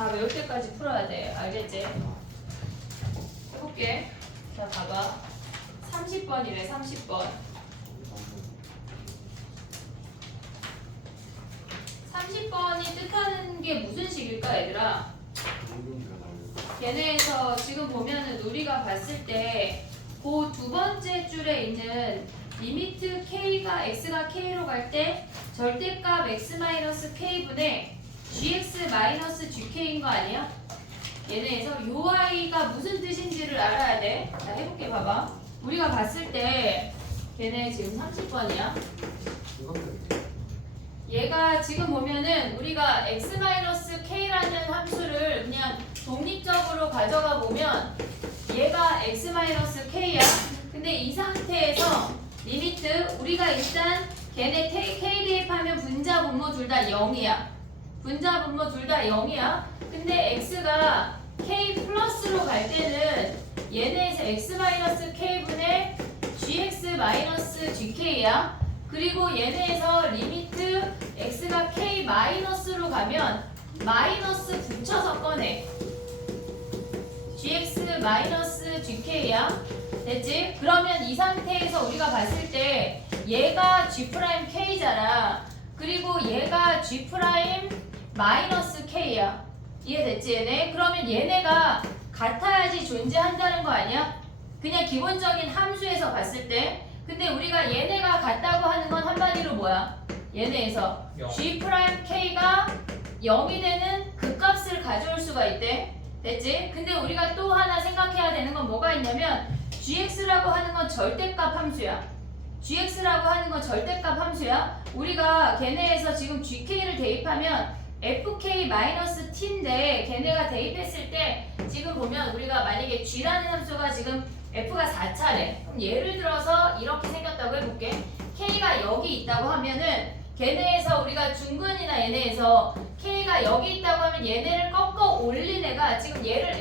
다 외울 때까지 풀어야 돼. 알겠지? 해볼게. 자, 봐봐. 30번이래, 30번. 30번이 뜻하는 게 무슨 식일까, 얘들아? 얘네에서 지금 보면은 우리가 봤을 때 그 두 번째 줄에 있는 리미트 k가 x가 k로 갈 때 절대값 x-k분의 gx-gk인 거 아니야? 얘네에서 요 i가 무슨 뜻인지를 알아야 돼. 자, 해볼게. 봐봐. 우리가 봤을 때 걔네 지금 30번이야. 얘가 지금 보면은 우리가 x-k라는 함수를 그냥 독립적으로 가져가 보면 얘가 x-k야. 근데 이 상태에서 리미트 우리가 일단 걔네 k 대입하면 분자 분모 둘 다 0이야. 분자 분모 둘 다 0이야. 근데 x가 k 플러스로 갈 때는 얘네에서 x-k분의 gx-gk야. 그리고 얘네에서 리미트 x가 k 마이너스로 가면 마이너스 붙여서 꺼내. gx-gk야. 됐지? 그러면 이 상태에서 우리가 봤을 때 얘가 g'k잖아. 그리고 얘가 g'-k야. 이해됐지 얘네? 그러면 얘네가 같아야지 존재한다는 거 아니야? 그냥 기본적인 함수에서 봤을 때. 근데 우리가 얘네가 같다고 하는 건 한마디로 뭐야? 얘네에서 g'k가 0이 되는 그 값을 가져올 수가 있대. 됐지? 근데 우리가 또 하나 생각해야 되는 건 뭐가 있냐면 gx라고 하는 건 절대값 함수야. gx라고 하는 건 절대값 함수야. 우리가 걔네에서 지금 gk를 대입하면 fk-t인데 걔네가 대입했을 때 지금 보면 우리가 만약에 g라는 함수가 지금 f가 4차례. 그럼 예를 들어서 이렇게 생겼다고 해볼게. k가 여기 있다고 하면은 걔네에서 우리가 중근이나 얘네에서 k가 여기 있다고 하면 얘네를 꺾어 올린 애가 지금 얘를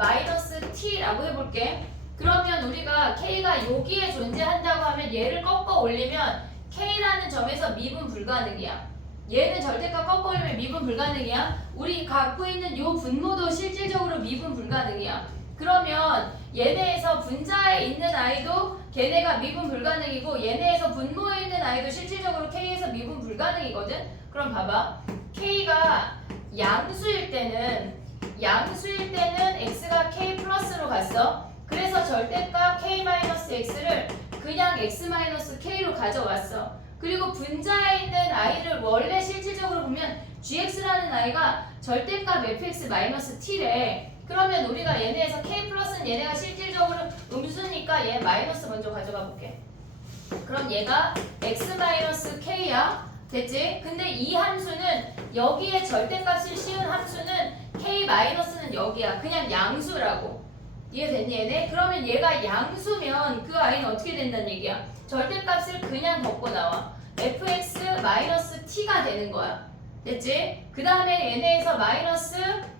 fx-t라고 해볼게. 그러면 우리가 k가 여기에 존재한다고 하면 얘를 꺾어 올리면 k라는 점에서 미분 불가능이야. 얘는 절대값 꺾어 올리면 미분 불가능이야. 우리 갖고 있는 요 분모도 실질적으로 미분 불가능이야. 그러면 얘네에서 분자에 있는 아이도 걔네가 미분 불가능이고 얘네에서 분모에 있는 아이도 실질적으로 k에서 미분 불가능이거든. 그럼 봐봐. k가 양수일 때는 x가 k 플러스로 갔어. 그래서 절대값 k-x를 그냥 x-k로 가져왔어. 그리고 분자에 있는 아이를 원래 실질적으로 보면 gx라는 아이가 절대값 fx-t래. 그러면 우리가 얘네에서 k 플러스는 얘네가 실질적으로 음수니까 얘 마이너스 먼저 가져가 볼게. 그럼 얘가 x-k야. 됐지? 근데 이 함수는 여기에 절대값을 씌운 함수는 k-는 여기야. 그냥 양수라고. 이해됐니 얘네? 그러면 얘가 양수면 그 아이는 어떻게 된다는 얘기야? 절대값을 그냥 걷고 나와. fx-t가 되는 거야. 됐지? 그 다음에 얘네에서 마이너스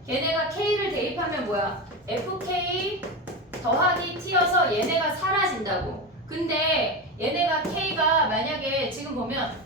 얘네가 k를 대입하면 뭐야? fk 더하기 t여서 얘네가 사라진다고. 근데 얘네가 k가 만약에 지금 보면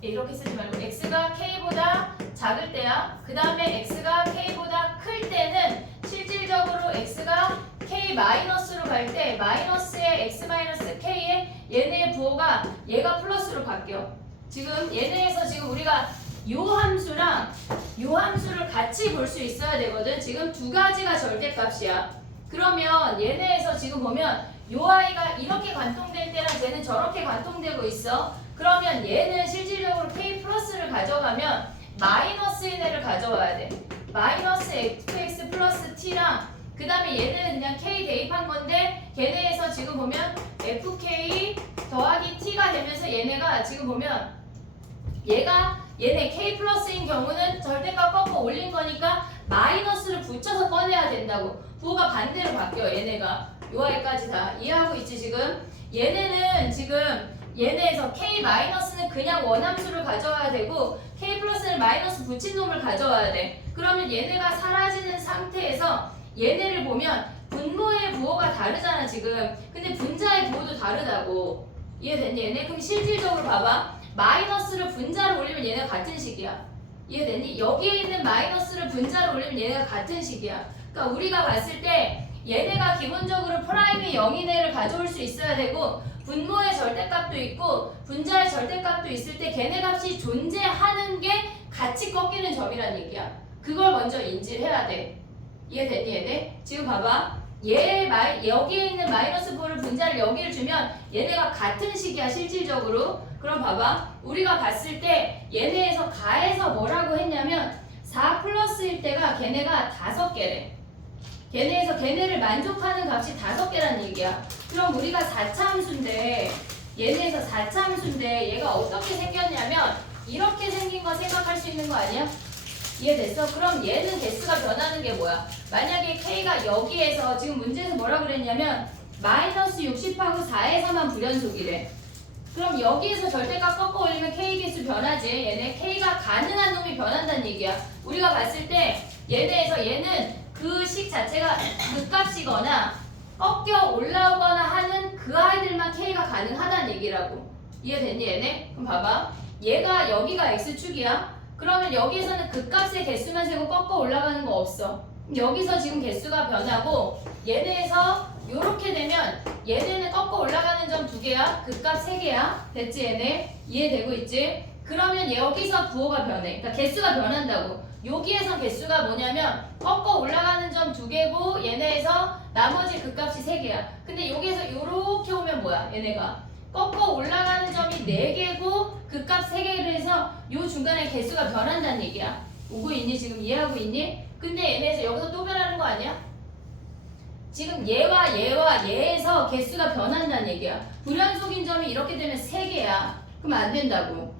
이렇게 쓰지 말고 x가 k보다 작을 때야. 그 다음에 x가 k보다 클 때는 실질적으로 x가 k-로 갈 때 마이너스의 x-k에 얘네의 부호가 얘가 플러스로 바뀌어. 지금 얘네에서 지금 우리가 요 함수랑 요 함수를 같이 볼 수 있어야 되거든. 지금 두 가지가 절대값이야. 그러면 얘네에서 지금 보면 요 아이가 이렇게 관통될 때랑 쟤는 저렇게 관통되고 있어. 그러면 얘는 실질적으로 k 플러스를 가져가면 마이너스인 애를 가져와야 돼. 마이너스 fx 플러스 t랑 그 다음에 얘는 그냥 k 대입한 건데 걔네에서 지금 보면 fk 더하기 t가 되면서 얘네가 지금 보면 얘네 k 플러스인 경우는 절대값 꺾어 올린 거니까 마이너스를 붙여서 꺼내야 된다고. 부호가 반대로 바뀌어 얘네가. 요 아이까지 다 이해하고 있지 지금? 얘네는 지금 얘네에서 k-는 그냥 원함수를 가져와야 되고 k 플러스는 마이너스 붙인 놈을 가져와야 돼. 그러면 얘네가 사라지는 상태에서 얘네를 보면 분모의 부호가 다르잖아 지금. 근데 분자의 부호도 다르다고. 이해됐니 얘네? 그럼 실질적으로 봐봐. 마이너스를 분자로 올리면 얘네가 같은 식이야. 이해되니? 여기에 있는 마이너스를 분자로 올리면 얘네가 같은 식이야. 그러니까 우리가 봤을 때 얘네가 기본적으로 프라임이 0인 애를 가져올 수 있어야 되고 분모의 절대값도 있고 분자의 절대값도 있을 때 걔네 값이 존재하는 게 같이 꺾이는 점이란 얘기야. 그걸 먼저 인지를 해야 돼. 이해되니 얘네? 지금 봐봐. 여기에 있는 마이너스 4를 분자를 여기를 주면 얘네가 같은 식이야 실질적으로. 그럼 봐봐. 우리가 봤을 때 얘네에서 가에서 뭐라고 했냐면 4 플러스일 때가 걔네가 5개래. 걔네에서 걔네를 만족하는 값이 5개란 얘기야. 그럼 우리가 4차 함수인데 얘네에서 4차 함수인데 얘가 어떻게 생겼냐면 이렇게 생긴 거 생각할 수 있는 거 아니야? 이해됐어? 그럼 얘는 개수가 변하는 게 뭐야? 만약에 K가 여기에서 지금 문제에서 뭐라 그랬냐면 마이너스 60하고 4에서만 불연속이래. 그럼 여기에서 절대값 꺾어 올리면 K 개수 변하지. 얘네 K가 가능한 놈이 변한다는 얘기야. 우리가 봤을 때 얘네에서 얘는 그 식 자체가 극값이거나 꺾여 올라오거나 하는 그 아이들만 K가 가능하다는 얘기라고. 이해됐니 얘네? 그럼 봐봐. 얘가 여기가 X축이야. 그러면 여기에서는 극값의 개수만 세고 꺾어 올라가는 거 없어. 여기서 지금 개수가 변하고 얘네에서 요렇게 되면 얘네는 꺾어 올라가는 점 2개야. 극값 3개야. 됐지 얘네? 이해되고 있지? 그러면 여기서 부호가 변해. 그러니까 개수가 변한다고. 여기에서 개수가 뭐냐면 꺾어 올라가는 점 2개고 얘네에서 나머지 극값이 3개야. 근데 여기에서 요렇게 오면 뭐야? 얘네가 꺾어 올라가는 점이 4개고 극값 3개를 해서 요 중간에 개수가 변한다는 얘기야. 오고 있니? 지금 이해하고 있니? 근데 얘네에서 여기서 또 변하는 거 아니야? 지금 얘와 얘에서 개수가 변한다는 얘기야. 불연속인 점이 이렇게 되면 3개야. 그럼 안 된다고.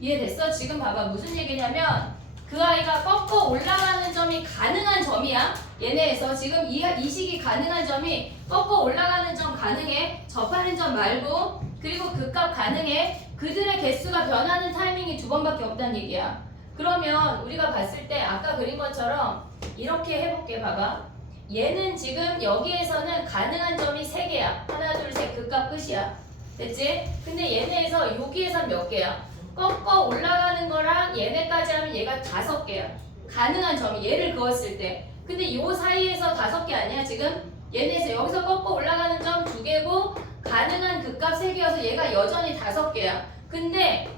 이해됐어? 지금 봐봐. 무슨 얘기냐면 그 아이가 꺾어 올라가는 점이 가능한 점이야. 얘네에서 지금 이 식이 가능한 점이 꺾어 올라가는 점 가능해. 접하는 점 말고. 그리고 극값 가능해. 그들의 개수가 변하는 타이밍이 2번밖에 없다는 얘기야. 그러면 우리가 봤을 때 아까 그린 것처럼 이렇게 해볼게. 봐봐. 얘는 지금 여기에서는 가능한 점이 3개야. 하나, 둘, 셋 극값 끝이야. 됐지? 근데 얘네에서 여기에서 몇 개야? 꺾어 올라가는 거랑 얘네까지 하면 얘가 5개야. 가능한 점이 얘를 그었을 때. 근데 요 사이에서 5개 아니야 지금? 얘네에서 여기서 꺾어 올라가는 점 2개고 가능한 극값 3개여서 얘가 여전히 5개야. 근데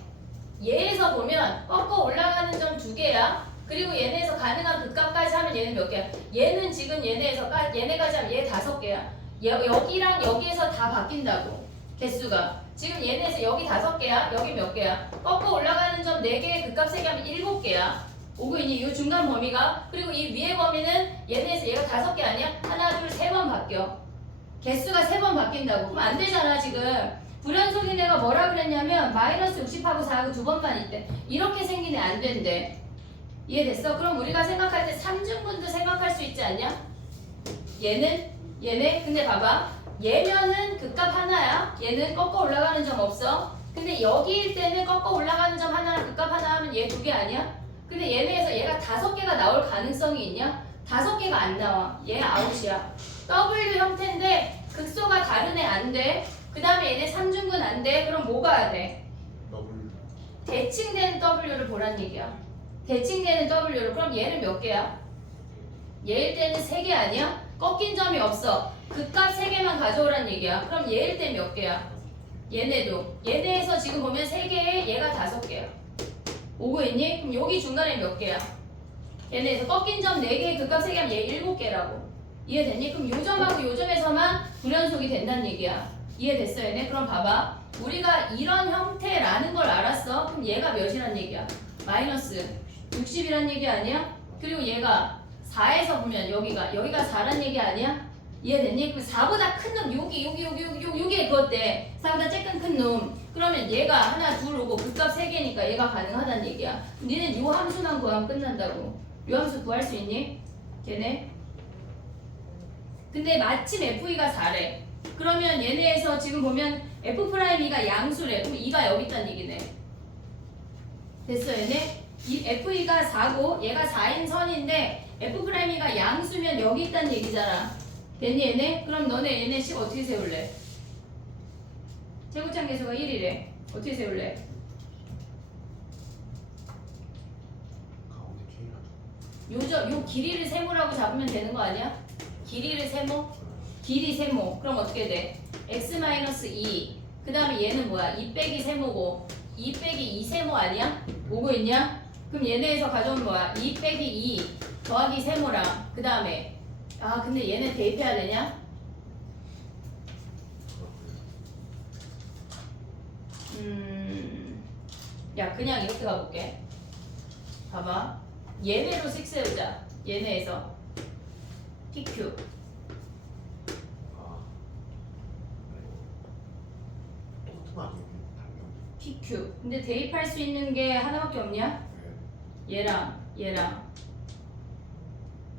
얘에서 보면 꺾어 올라가는 점 2개야. 그리고 얘네에서 가능한 극값까지 하면 얘는 몇 개야? 얘는 지금 얘네까지 하면 얘 5개야. 여기랑 여기에서 다 바뀐다고. 개수가. 지금 얘네에서 여기 5개야. 여기 몇 개야? 꺾어 올라가는 점 4개, 극값 3개 하면 7개야. 오고 있니? 이 중간 범위가. 그리고 이 위에 범위는 얘네에서 얘가 5개 아니야? 하나, 둘, 3번 바뀌어. 개수가 3번 바뀐다고. 그럼 안 되잖아 지금. 불연속인 애가 뭐라 그랬냐면 마이너스 60하고 4하고 2번만 있대. 이렇게 생긴 애 안 된대. 이해됐어? 그럼 우리가 생각할 때 3중분도 생각할 수 있지 않냐? 얘네? 근데 봐봐. 얘면은 극값 하나야. 얘는 꺾어 올라가는 점 없어. 근데 여기일 때는 꺾어 올라가는 점 하나랑 극값 하나 하면 얘 2개 아니야? 근데 얘네에서 얘가 5개가 나올 가능성이 있냐? 5개가 안 나와. 얘 아웃이야. W 형태인데 극소가 다른 애 안 돼. 그 다음에 얘네 3중분 안 돼. 그럼 뭐 가야 돼? 대칭되는 W를 보란 얘기야. 대칭되는 W를. 그럼 얘는 몇 개야? 얘일 때는 3개 아니야? 꺾인 점이 없어. 극값 3개만 가져오란 얘기야. 그럼 얘일 때 몇 개야? 얘네도. 얘네에서 지금 보면 3개에 얘가 5개야. 오고 있니? 그럼 여기 중간에 몇 개야? 얘네에서 꺾인 점 4개에 극값 3개 하면 얘 7개라고. 이해됐니? 그럼 요 점하고 요 점에서만 불연속이 된다는 얘기야. 이해됐어 얘네? 그럼 봐봐. 우리가 이런 형태라는 걸 알았어. 그럼 얘가 몇이란 얘기야? 마이너스 60이란 얘기 아니야? 그리고 얘가 4에서 보면 여기가 4란 얘기 아니야? 이해됐니? 그 4보다 큰 놈 요게 그것대. 4보다 쬐끔 큰 놈. 그러면 얘가 하나 둘 오고 극값 3개니까 얘가 가능하다는 얘기야. 니는 요 함수만 구하면 끝난다고. 요 함수 구할 수 있니? 걔네? 근데 마침 FE가 4래. 그러면 얘네에서 지금 보면 F'E가 양수래. 그럼 2가 여기 있다는 얘기네. 됐어 얘네? 이 FE가 4고 얘가 4인 선인데 F'E가 양수면 여기 있다는 얘기잖아. 됐니 얘네? 그럼 너네 얘네 식 어떻게 세울래? 최고창 계수가 1이래. 어떻게 세울래? 요 길이를 세모라고 잡으면 되는 거 아니야? 길이를 세모? 길이 세모. 그럼 어떻게 돼? x-2. 그 다음에 얘는 뭐야? 2 빼기 세모고 2 빼기 2 세모 아니야? 오고 있냐? 그럼 얘네에서 가져온 뭐야? 2 빼기 2 더하기 세모랑 그 다음에 근데 얘네 대입해야 되냐? 야 그냥 이렇게 가볼게. 봐봐. 얘네로 식 세우자. 얘네에서 PQ 똑같은 아니에요? 당연히. PQ. 근데 대입할 수 있는 게 하나밖에 없냐? 네. 얘랑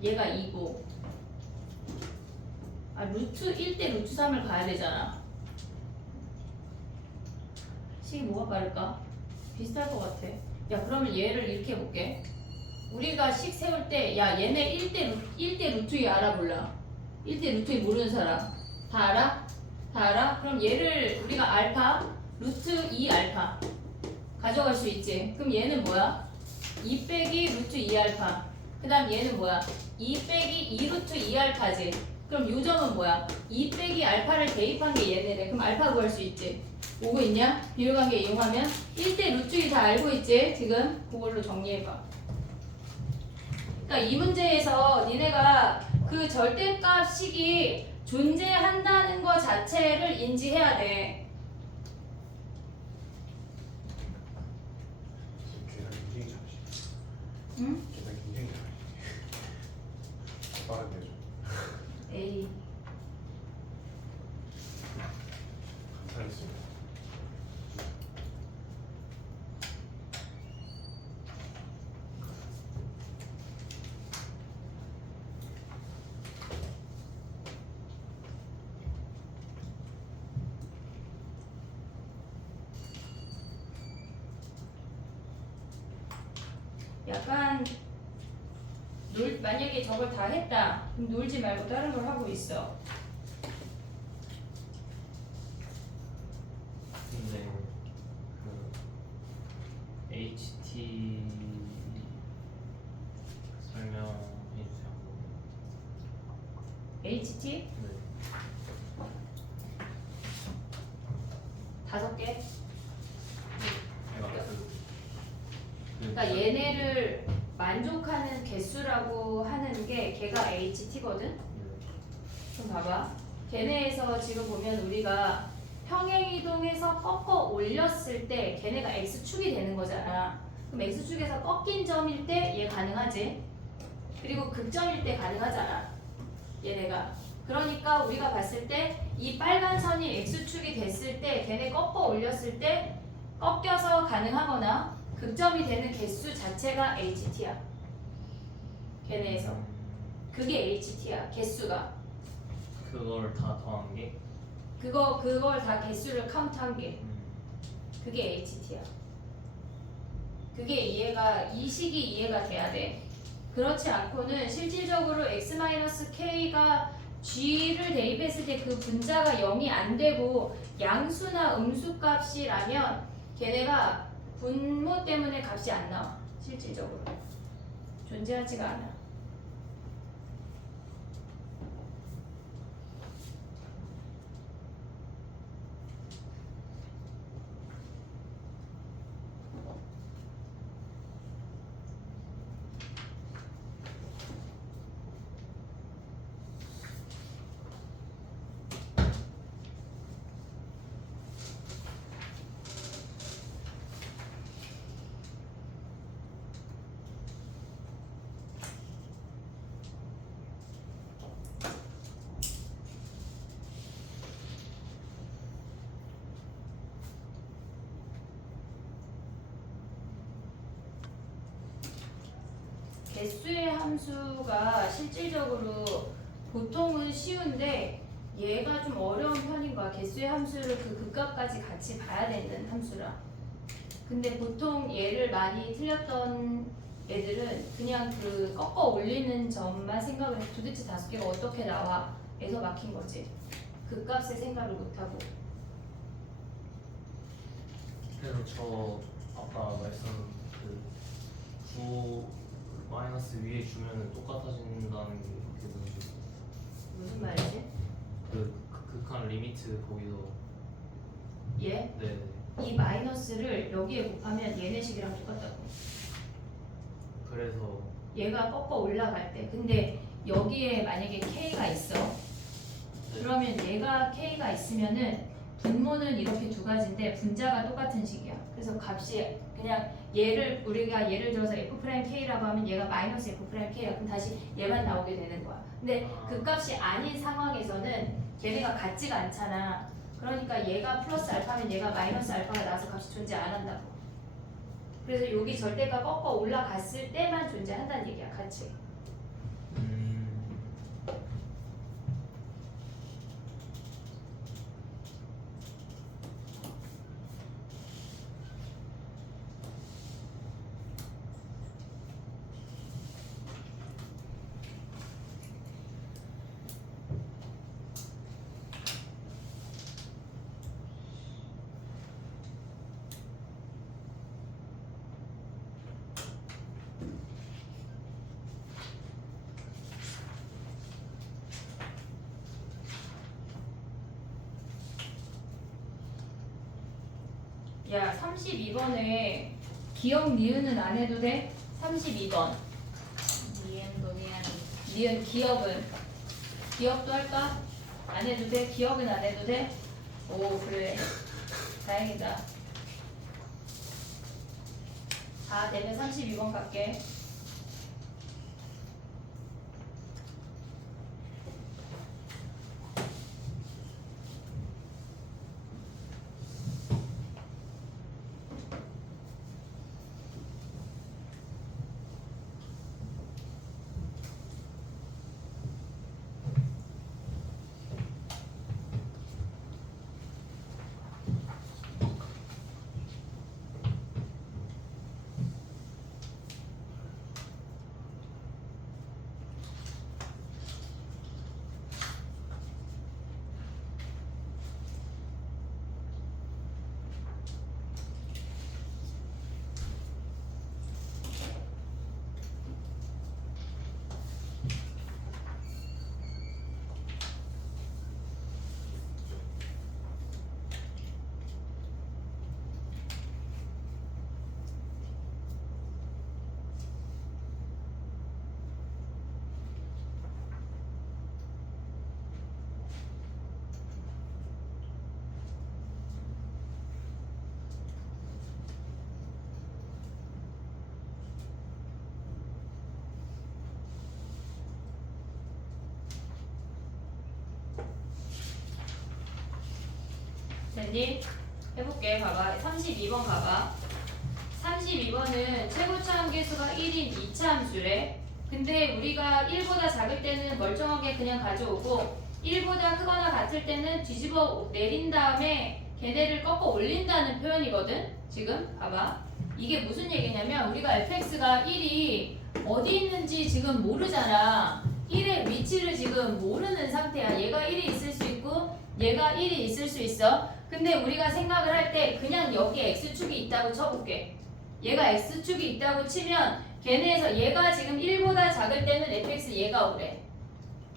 얘가 2고 루트 1대 루트 3을 가야 되잖아. 식이 뭐가 빠를까? 비슷할 것 같아. 야 그러면 얘를 이렇게 해볼게. 우리가 식 세울 때 야 얘네 1대 루트 2 알아 몰라? 1대 루트 2 모르는 사람 다 알아? 다 알아? 그럼 얘를 우리가 알파 루트 2 알파 가져갈 수 있지. 그럼 얘는 뭐야? 2 빼기 루트 2 알파. 그 다음 얘는 뭐야? 2 빼기 2 루트 2 알파지. 그럼 요점은 뭐야? 2 빼기 알파를 대입한 게 얘네래. 그럼 알파 구할 수 있지. 오고 있냐? 비율관계 이용하면 1대 루트 2 다 알고 있지? 지금 그걸로 정리해봐. 그러니까 이 문제에서 니네가 그 절대값식이 존재한다는 것 자체를 인지해야 돼. 계산 굉장히 잘하시네. 응? 계산 굉장히 잘하시네. 빠르게 좀. 에이. 감사했습니다. 약간 만약에 저걸 다 했다. 그럼 놀지 말고 다른 걸 하고 있어. 근데 그 HT 설명해 주세요. HT 네. 5개. 제가 그러니까 얘네를 만족하는 개수라고 하는 게 걔가 HT거든. 그럼 봐봐. 걔네에서 지금 보면 우리가 평행이동해서 꺾어 올렸을 때 걔네가 X축이 되는 거잖아. 그럼 X축에서 꺾인 점일 때 얘 가능하지. 그리고 극점일 때 가능하잖아. 얘네가. 그러니까 우리가 봤을 때 이 빨간 선이 X축이 됐을 때 걔네 꺾어 올렸을 때 꺾여서 가능하거나 극점이 되는 개수 자체가 HT야. 걔네에서. 그게 HT야. 개수가. 그걸 다 더한 게 그걸 다 개수를 카운트한 게. 그게 HT야. 그게 이 식이 이해가 돼야 돼. 그렇지 않고는 실질적으로 x-k가 g를 대입했을 때 그 분자가 0이 안 되고 양수나 음수 값이라면 걔네가 분모 때문에 값이 안 나와. 실질적으로. 존재하지가 않아. 개수의 함수가 실질적으로 보통은 쉬운데 얘가 좀 어려운 편인 거야. 개수의 함수를 그 극값까지 같이 봐야 되는 함수라. 근데 보통 얘를 많이 틀렸던 애들은 그냥 그 꺾어 올리는 점만 생각을 해. 도대체 5개가 어떻게 나와? 에서 막힌 거지. 극값을 생각을 못하고. 그래서 저 아까 말씀 그 마이너스 위에 주면은 똑같아진다는 게 그렇게 보여지고 무슨 말이지? 그 극한 리미트 거기서 얘? 네. 이 마이너스를 여기에 곱하면 얘네 식이랑 똑같다고. 그래서 얘가 꺾어 올라갈 때. 근데 여기에 만약에 K가 있어. 그러면 얘가 K가 있으면은 분모는 이렇게 두 가지인데 분자가 똑같은 식이야. 그래서 값이 그냥 얘를 우리가 예를 들어서 F'K라고 하면 얘가 마이너스 F'K야. 그럼 다시 얘만 나오게 되는 거야. 근데 그 값이 아닌 상황에서는 걔네가 같지가 않잖아. 그러니까 얘가 플러스 알파면 얘가 마이너스 알파가 나와서 값이 존재 안 한다고. 그래서 여기 절대가 꺾어 올라갔을 때만 존재한다는 얘기야. 같이. 야, 32번에 기억 니은은 안 해도 돼? 32번. 니은 기억은? 기억도 할까? 안 해도 돼? 기억은 안 해도 돼? 오, 그래. 다행이다. 다 되면 32번 갈게. 됐니? 해볼게. 봐봐. 32번 가봐. 32번은 최고차 함계수가 1인 2차 함수래. 근데 우리가 1보다 작을 때는 멀쩡하게 그냥 가져오고 1보다 크거나 같을 때는 뒤집어 내린 다음에 걔네를 꺾어 올린다는 표현이거든. 지금 봐봐. 이게 무슨 얘기냐면 우리가 fx가 1이 어디 있는지 지금 모르잖아. 1의 위치를 지금 모르는 상태야. 얘가 1이 있을 수 있고 얘가 1이 있을 수 있어. 근데 우리가 생각을 할 때 그냥 여기에 x축이 있다고 쳐볼게. 얘가 x축이 있다고 치면 걔네에서 얘가 지금 1보다 작을 때는 fx 얘가 오래.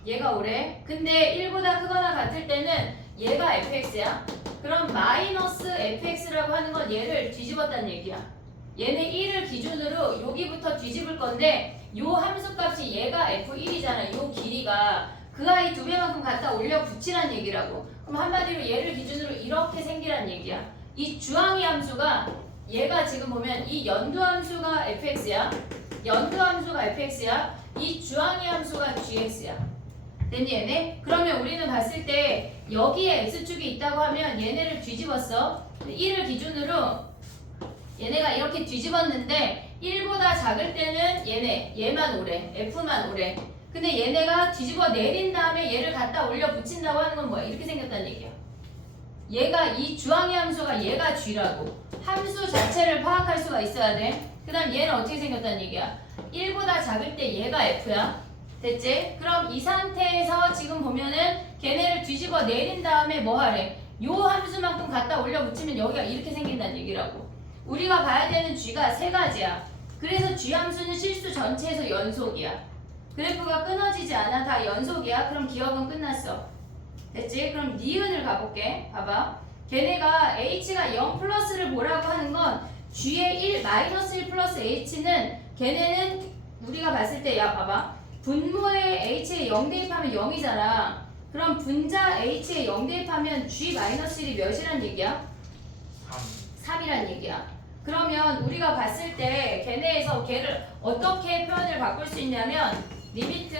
얘가 오래. 근데 1보다 크거나 같을 때는 얘가 fx야. 그럼 마이너스 fx라고 하는 건 얘를 뒤집었다는 얘기야. 얘네 1을 기준으로 여기부터 뒤집을 건데 요 함수값이 얘가 f1이잖아. 요 길이가 그 아이 2배만큼 갖다 올려 붙이란 얘기라고. 그럼 한마디로 얘를 기준으로 이렇게 생기란 얘기야. 이 주항이 함수가 얘가 지금 보면 이 연두 함수가 fx야. 연두 함수가 fx야. 이 주항이 함수가 gx야. 됐니 얘네? 그러면 우리는 봤을 때 여기에 x축이 있다고 하면 얘네를 뒤집었어. 1을 기준으로 얘네가 이렇게 뒤집었는데 1보다 작을 때는 얘만 오래. f만 오래. 근데 얘네가 뒤집어 내린 다음에 얘를 갖다 올려 붙인다고 하는 건 뭐야? 이렇게 생겼다는 얘기야. 얘가 이 주항의 함수가 얘가 g라고. 함수 자체를 파악할 수가 있어야 돼. 그 다음 얘는 어떻게 생겼다는 얘기야? 1보다 작을 때 얘가 f야. 됐지? 그럼 이 상태에서 지금 보면은 걔네를 뒤집어 내린 다음에 뭐 하래? 요 함수만큼 갖다 올려 붙이면 여기가 이렇게 생긴다는 얘기라고. 우리가 봐야 되는 g가 세 가지야. 그래서 G함수는 실수 전체에서 연속이야. 그래프가 끊어지지 않아. 다 연속이야. 그럼 기억은 끝났어. 됐지? 그럼 니은을 가볼게. 봐봐. 걔네가 h가 0 플러스를 뭐라고 하는 건 g의 1 마이너스 1 플러스 h는 걔네는 우리가 봤을 때 야 봐봐. 분모에 h에 0 대입하면 0이잖아. 그럼 분자 h에 0 대입하면 g 마이너스 1이 몇이란 얘기야? 3이란 얘기야. 그러면 우리가 봤을 때 걔네에서 걔를 어떻게 표현을 바꿀 수 있냐면 리미트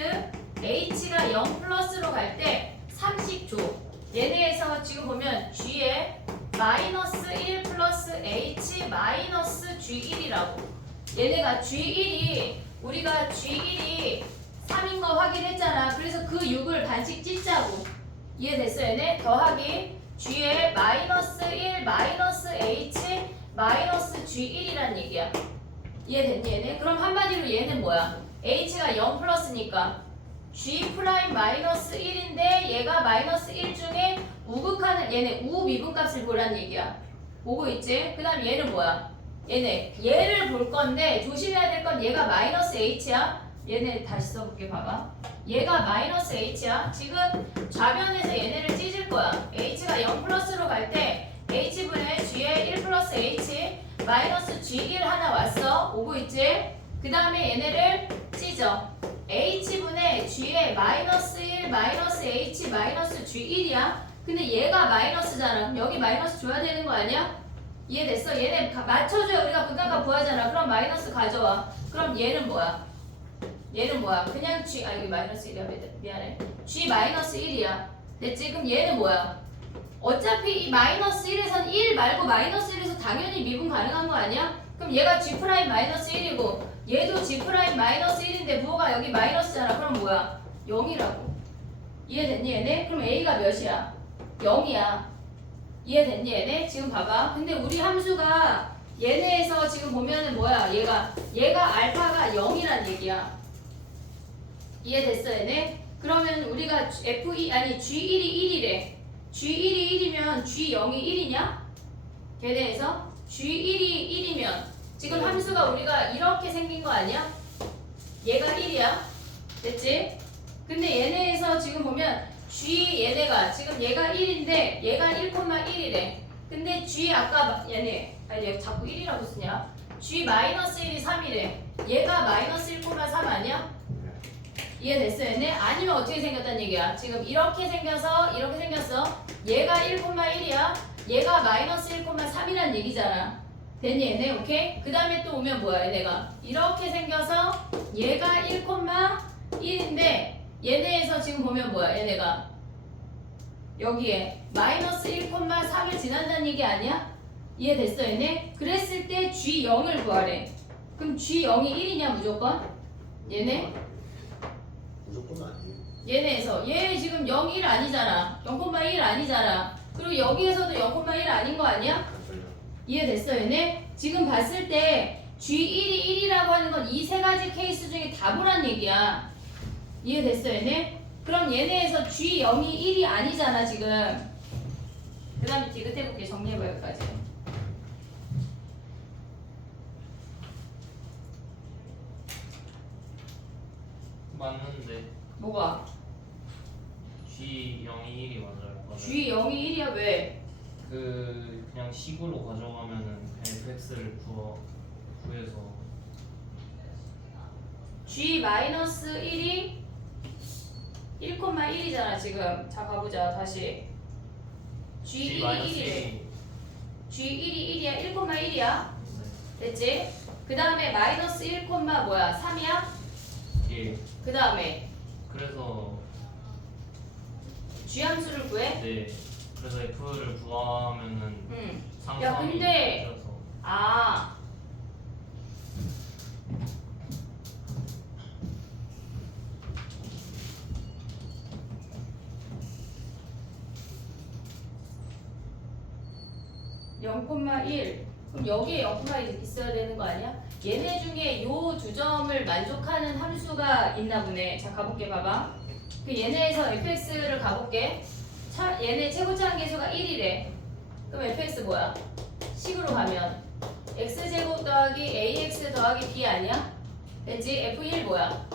h가 0 플러스로 갈 때 30조 얘네에서 지금 보면 g에 마이너스 1 플러스 h 마이너스 g1이라고 얘네가 g1이 우리가 g1이 3인 거 확인했잖아. 그래서 그 6을 반씩 찢자고 이해됐어 얘네? 더하기 g에 마이너스 1 마이너스 h 마이너스 g1이란 얘기야. 이해됐니 얘네? 그럼 한마디로 얘는 뭐야? h가 0 플러스니까 g 프라임 마이너스 1인데 얘가 마이너스 1 중에 우극하는 얘네 우미분값을 보란 얘기야. 보고 있지? 그 다음 얘는 뭐야? 얘를 볼 건데 조심해야 될 건 얘가 마이너스 h야. 얘네 다시 써볼게. 봐봐. 얘가 마이너스 h야. 지금 좌변에서 얘네를 찢을 거야. h가 0 플러스로 갈 때 h분의 g에 1 플러스 h 마이너스 g1 하나 왔어. 오고 있지? 그 다음에 얘네를 찢어. h분의 g에 마이너스 1 마이너스 h 마이너스 g1이야. 근데 얘가 마이너스잖아. 그럼 여기 마이너스 줘야 되는 거 아니야? 이해됐어? 얘네 맞춰줘야 우리가 분담값 구하잖아. 그럼 마이너스 가져와. 그럼 얘는 뭐야? 얘는 뭐야? 그냥 g 여기 마이너스 1이야. 미안해. g 마이너스 1이야. 됐지? 그럼 얘는 뭐야? 어차피 이 마이너스 1에선 1 말고 마이너스 1에서 당연히 미분 가능한 거 아니야? 그럼 얘가 g 프라임 마이너스 1이고 얘도 g 프라임 마이너스 1인데 부호가 여기 마이너스잖아. 그럼 뭐야? 0이라고. 이해됐니 얘네? 그럼 a가 몇이야? 0이야. 이해됐니 얘네? 지금 봐봐. 근데 우리 함수가 얘네에서 지금 보면은 뭐야? 얘가 알파가 0이란 얘기야. 이해됐어 얘네? 그러면 우리가 F2 아니 G1이 1이래. G1이 1이면 G0이 1이냐? 걔네에서 G1이 1이면 지금 함수가 우리가 이렇게 생긴 거 아니야? 얘가 1이야. 됐지? 근데 얘네에서 지금 보면 G 얘네가 지금 얘가 1인데 얘가 1,1이래. 근데 G 아까 얘네 아니 얘 자꾸 1이라고 쓰냐? G 마이너스 1이 3이래. 얘가 마이너스 1,3 아니야? 이해됐어 얘네? 아니면 어떻게 생겼단 얘기야? 지금 이렇게 생겨서 이렇게 생겼어. 얘가 1,1이야. 얘가 마이너스 1,3이란 얘기잖아. 됐니 얘네? 오케이? 그 다음에 또 오면 뭐야 얘네가? 이렇게 생겨서 얘가 1,1인데 얘네에서 지금 보면 뭐야 얘네가? 여기에 마이너스 1,3을 지난다는 얘기 아니야? 이해됐어 얘네? 그랬을 때 G0을 구하래. 그럼 G0이 1이냐 무조건? 얘네? 무조건 아니에요. 얘네에서 얘 지금 0, 1 아니잖아. 0,1 아니잖아. 그리고 여기에서도 0,1 아닌 거 아니야? 안 걸려. 이해됐어 얘네? 지금 봤을 때 G1이 1이라고 하는 건 이 세 가지 케이스 중에 다 보란 얘기야. 이해됐어 얘네? 그럼 얘네에서 G0이 1이 아니잖아 지금. 그 다음에 디귿해볼게. 정리해봐 여기까지. 맞는데 뭐가? G 0이 1이 맞아요. G0이 1이야 왜? 그냥 식으로 가져가면은 fx를 구해서 G-1이 1,1이잖아 지금. 자 가보자 다시. G1이 1이래. G1이 1이야. 1,1이야. 됐지? 그 다음에 마이너스 1, 뭐야? 3이야? 예. 그 다음에 그래서 G함수를 구해? 네. 그래서 f를 구하면은 응. 상상이 야, 근데- 되어서 아. (0,1) 그럼 여기에 0,1 있어야 되는 거 아니야? 얘네 중에 요 두 점을 만족하는 함수가 있나 보네. 자 가볼게. 봐봐. 그 얘네에서 fx를 가볼게. 얘네 최고차항 계수가 1이래. 그럼 fx 뭐야? 식으로 가면 x제곱 더하기 ax 더하기 b 아니야? 됐지? F1 뭐야?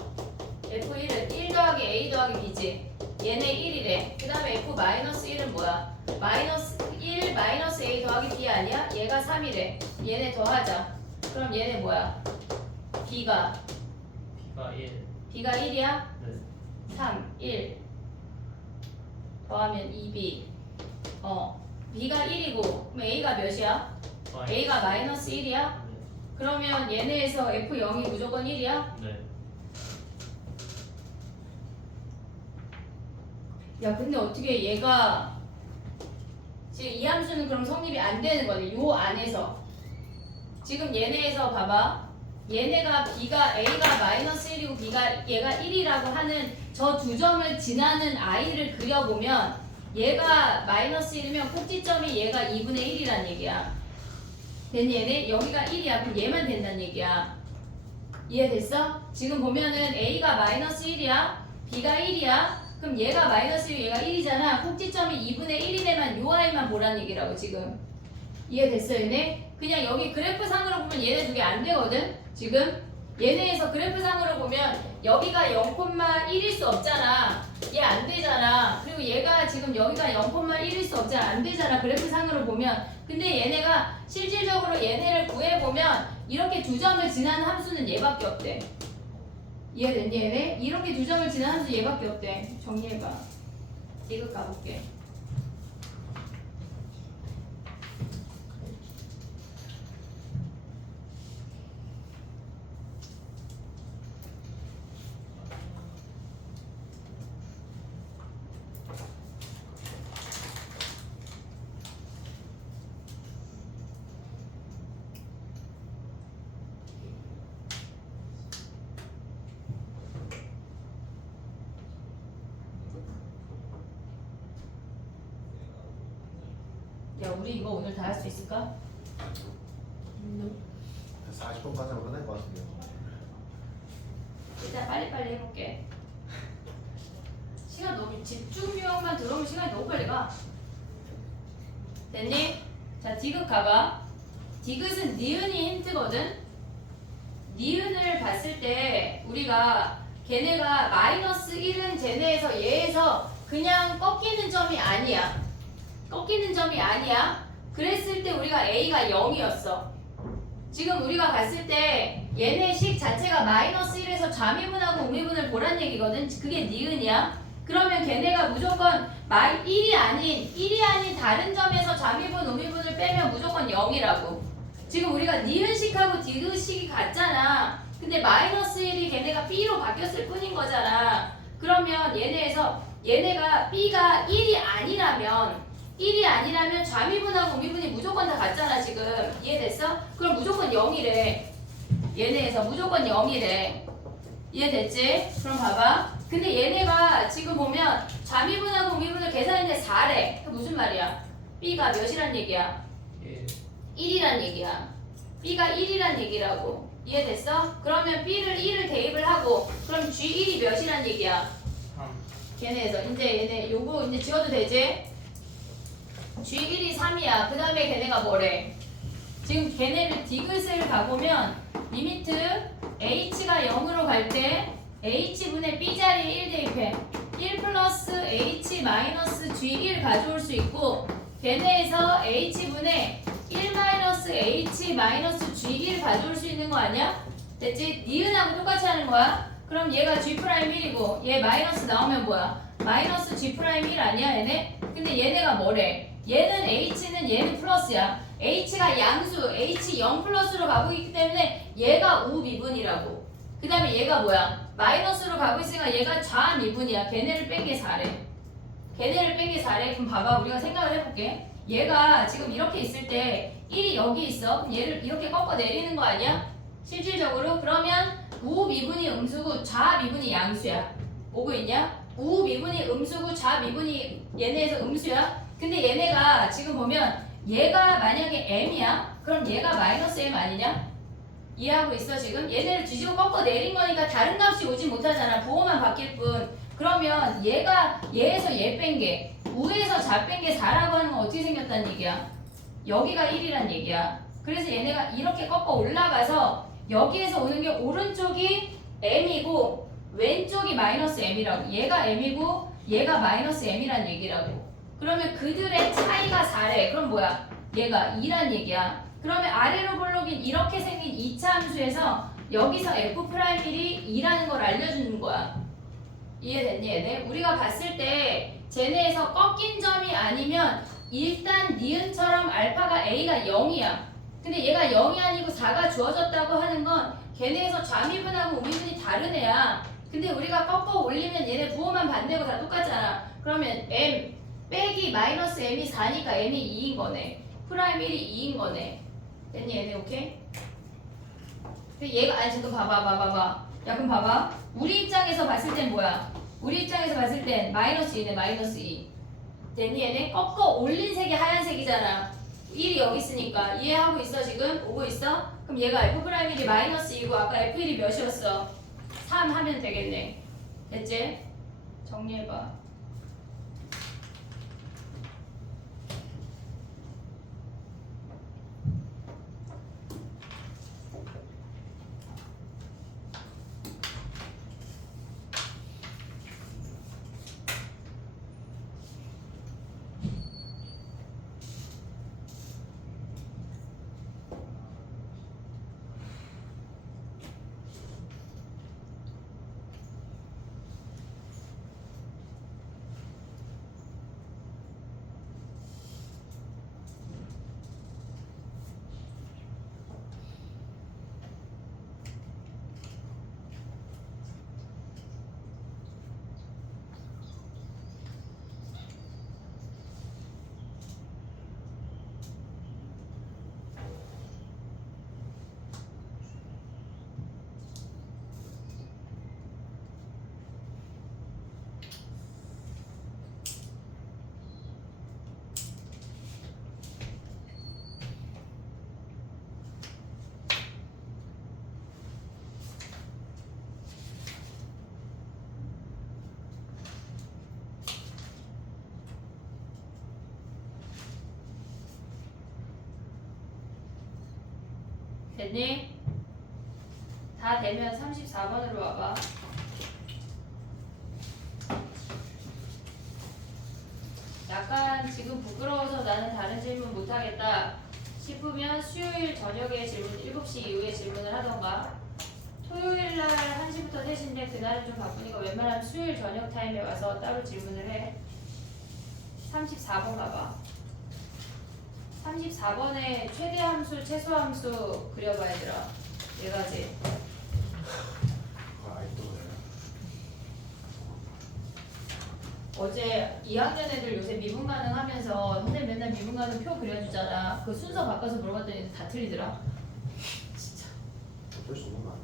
F1은 1 더하기 a 더하기 b지. 얘네 1이래. 그 다음에 F-1은 뭐야? 마이너스 1 마이너스 a 더하기 b 아니야? 얘가 3이래. 얘네 더하자. 그럼 얘네 뭐야? b가 B가 1. b가 1이야? 네. 3, 1 더하면 2b. b가 1이고 그럼 a가 몇이야? a가 마이너스 1이야? 그러면 얘네에서 F0이 무조건 1이야? 네. 야 근데 어떻게 얘가 지금 이 함수는 그럼 성립이 안 되는 거네. 요 안에서 지금 얘네에서 봐봐. 얘네가 b가 a가 마이너스 1이고 b가 얘가 1이라고 하는 저 두 점을 지나는 i를 그려보면 얘가 마이너스 1이면 꼭지점이 얘가 2분의 1이란 얘기야. 됐니? 얘네 여기가 1이야. 그럼 얘만 된다는 얘기야. 이해됐어? 지금 보면은 a가 마이너스 1이야. b가 1이야. 그럼 얘가 마이너스 1, 얘가 1이잖아. 꼭지점이 2분의 1이래만 요 아이만 보란 얘기라고 지금. 이해됐어 얘네? 그냥 여기 그래프상으로 보면 얘네 두 개 안 되거든? 지금? 얘네에서 그래프상으로 보면 여기가 0,1일 수 없잖아. 얘 안 되잖아. 그리고 얘가 지금 여기가 0,1일 수 없잖아. 안 되잖아. 그래프상으로 보면. 근데 얘네가 실질적으로 얘네를 구해보면 이렇게 두 점을 지나는 함수는 얘밖에 없대. 이해됐니 얘네? 이렇게 두 점을 지나는 함수 얘밖에 없대. 정리해봐. 이거 가볼게. 야 우리 이거 오늘 다 할 수 있을까? 40분까지 하면 끝날 것 같은데요. 일단 빨리빨리 해볼게. 시간 너무 집중력만 들어오면 시간이 너무 빨리 가. 됐니? 자 디귿 가봐. 디귿은 니은이 힌트거든. 니은을 봤을 때 우리가 걔네가 마이너스 1은 쟤네에서 얘에서 그냥 꺾이는 점이 아니야. 꺾이는 점이 아니야. 그랬을 때 우리가 A가 0이었어. 지금 우리가 봤을 때 얘네 식 자체가 마이너스 1에서 좌미분하고 우미분을 보란 얘기거든. 그게 니은이야. 그러면 걔네가 무조건 1이 아닌 다른 점에서 좌미분, 우미분을 빼면 무조건 0이라고. 지금 우리가 니은식하고 디귿식이 같잖아. 근데 마이너스 1이 걔네가 B로 바뀌었을 뿐인 거잖아. 그러면 얘네가 B가 1이 아니라면 좌미분하고 우미분이 무조건 다 같잖아 지금. 이해됐어? 그럼 무조건 0이래. 얘네에서 무조건 0이래. 이해됐지? 그럼 봐봐. 근데 얘네가 지금 보면 좌미분하고 우미분을 계산했는데 4래. 그 무슨 말이야? B가 몇이란 얘기야? 1이란 얘기야. B가 1이란 얘기라고. 이해됐어? 그러면 B를 1을 대입을 하고 그럼 G1이 몇이란 얘기야? 3. 걔네에서 이제 얘네 요거 이제 지워도 되지? G1이 3이야. 그 다음에 걔네가 뭐래? 지금 걔네를 디귿을 가보면 리미트 H가 0으로 갈 때 H분의 B 자리에 1 대입해. 1 플러스 H 마이너스 G1 가져올 수 있고 걔네에서 H분의 1 마이너스 H 마이너스 G1 가져올 수 있는 거 아니야? 됐지? 니은하고 똑같이 하는 거야. 그럼 얘가 G'1이고 얘 마이너스 나오면 뭐야? 마이너스 G'1 아니야 얘네? 근데 얘네가 뭐래? 얘는 H는 얘는 플러스야. H가 양수 H 0 플러스로 가고 있기 때문에 얘가 우미분이라고. 그 다음에 얘가 뭐야? 마이너스로 가고 있으니까 얘가 좌미분이야. 걔네를 뺀 게 4래. 걔네를 뺀 게 4래. 그럼 봐봐. 우리가 생각을 해볼게. 얘가 지금 이렇게 있을 때 1이 여기 있어. 그럼 얘를 이렇게 꺾어 내리는 거 아니야? 실질적으로. 그러면 우미분이 음수고 좌미분이 양수야. 오고 있냐? 우미분이 음수고 좌미분이 얘네에서 음수야. 근데 얘네가 지금 보면 얘가 만약에 m이야? 그럼 얘가 마이너스 m 아니냐? 이해하고 있어 지금? 얘네를 뒤집어 꺾어 내린 거니까 다른 값이 오지 못하잖아. 부호만 바뀔 뿐. 그러면 얘가 얘에서 얘 뺀 게 우에서 좌 뺀 게 4라고 하는 건 어떻게 생겼다는 얘기야? 여기가 1이란 얘기야. 그래서 얘네가 이렇게 꺾어 올라가서 여기에서 오는 게 오른쪽이 m이고 왼쪽이 마이너스 m이라고. 얘가 m이고 얘가 마이너스 m이란 얘기라고. 그러면 그들의 차이가 4래. 그럼 뭐야? 얘가 2란 얘기야. 그러면 아래로 볼록인 이렇게 생긴 2차 함수에서 여기서 f'1이 2라는 걸 알려주는 거야. 이해됐니 얘네? 우리가 봤을 때 쟤네에서 꺾인 점이 아니면 일단 니은처럼 알파가 a가 0이야. 근데 얘가 0이 아니고 4가 주어졌다고 하는 건 걔네에서 좌미분하고 우미분이 다른 애야. 근데 우리가 꺾어 올리면 얘네 부호만 반대고 다 똑같잖아. 그러면 m 빼기 마이너스 m이 4니까 m이 2인 거네. 프라임 1이 2인 거네. 됐니 얘네 오케이? 근데 얘가 아니 잠깐 봐봐. 야 그럼 봐봐. 우리 입장에서 봤을 땐 뭐야? 우리 입장에서 봤을 땐 마이너스 2네 마이너스 2. 됐니 얘네? 꺾어 올린 색이 하얀색이잖아. 1이 여기 있으니까 이해하고 있어 지금? 오고 있어? 그럼 얘가 f'1이 마이너스 2고 아까 f1이 몇이었어? 3 하면 되겠네. 됐지? 정리해봐. 됐니? 다 되면 34번으로 와봐. 약간 지금 부끄러워서 나는 다른 질문 못하겠다 싶으면 수요일 저녁에 질문 7시 이후에 질문을 하던가 토요일날 1시부터 3시인데 그날은 좀 바쁘니까 웬만하면 수요일 저녁 타임에 와서 따로 질문을 해. 34번 가봐. 34번에 최대함수, 최소함수 그려봐 얘들아. 네 가지. 아직도 그래요. 어제 2학년 애들 요새 미분 가능하면서 선생님 맨날 미분 가능 표 그려주잖아. 그 순서 바꿔서 물어봤더니 다 틀리더라. 진짜. 어쩔 수 없는 거 아니야?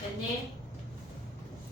됐니?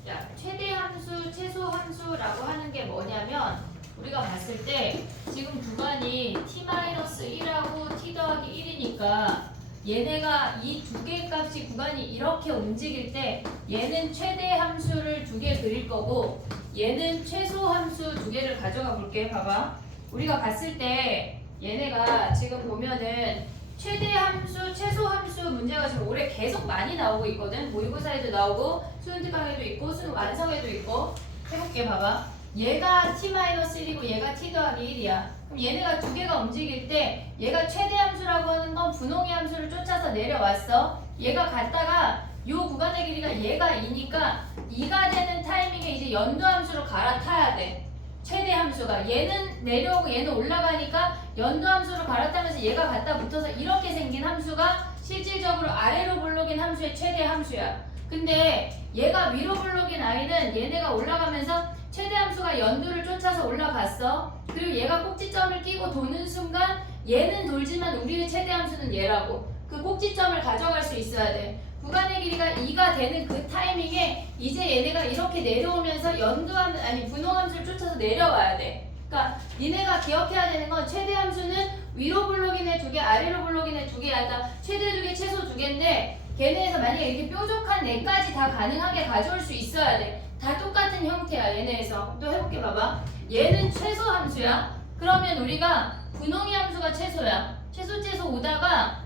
야, 최대함수, 최소함수라고 하는 게 뭐냐면 우리가 봤을 때 지금 구간이 t-1하고 t 더하기 1이니까 얘네가 이 두 개의 값이 구간이 이렇게 움직일 때 얘는 최대함수를 두 개 그릴 거고 얘는 최소함수 두 개를 가져가 볼게. 봐봐. 우리가 봤을 때 얘네가 지금 보면은 최대 함수, 최소 함수 문제가 지금 올해 계속 많이 나오고 있거든. 모의고사에도 나오고 수능특강에도 있고 수능 완성에도 있고. 해볼게 봐봐. 얘가 t-1이고 얘가 t 더하기 1이야. 그럼 얘네가 두 개가 움직일 때 얘가 최대 함수라고 하는 건 분홍의 함수를 쫓아서 내려왔어. 얘가 갔다가 요 구간의 길이가 얘가 2니까 2가 되는 타이밍에 이제 연도 함수로 갈아타야 돼. 최대 함수가 얘는 내려오고 얘는 올라가니까 연도 함수로 갈아타면서 얘가 갖다 붙어서 이렇게 생긴 함수가 실질적으로 아래로 불러긴 함수의 최대 함수야. 근데 얘가 위로 불러긴 i는 얘네가 올라가면서 최대 함수가 연도를 쫓아서 올라갔어. 그리고 얘가 꼭지점을 끼고 도는 순간 얘는 돌지만 우리의 최대 함수는 얘라고. 그 꼭지점을 가져갈 수 있어야 돼. 구간의 길이가 2가 되는 그 타이밍에 이제 얘네가 이렇게 내려오면서 연도함 아니 분홍함수를 쫓아서 내려와야 돼. 그러니까 니네가 기억해야 되는 건 최대 함수는 위로 블록이네 2개, 아래로 블록이네 2개, 그러니까 최대 2개, 최소 2개인데 걔네에서 만약에 이렇게 뾰족한 4까지 다 가능하게 가져올 수 있어야 돼. 다 똑같은 형태야 얘네에서. 또 해볼게 봐봐. 얘는 최소 함수야. 그러면 우리가 분홍이 함수가 최소야. 최소 오다가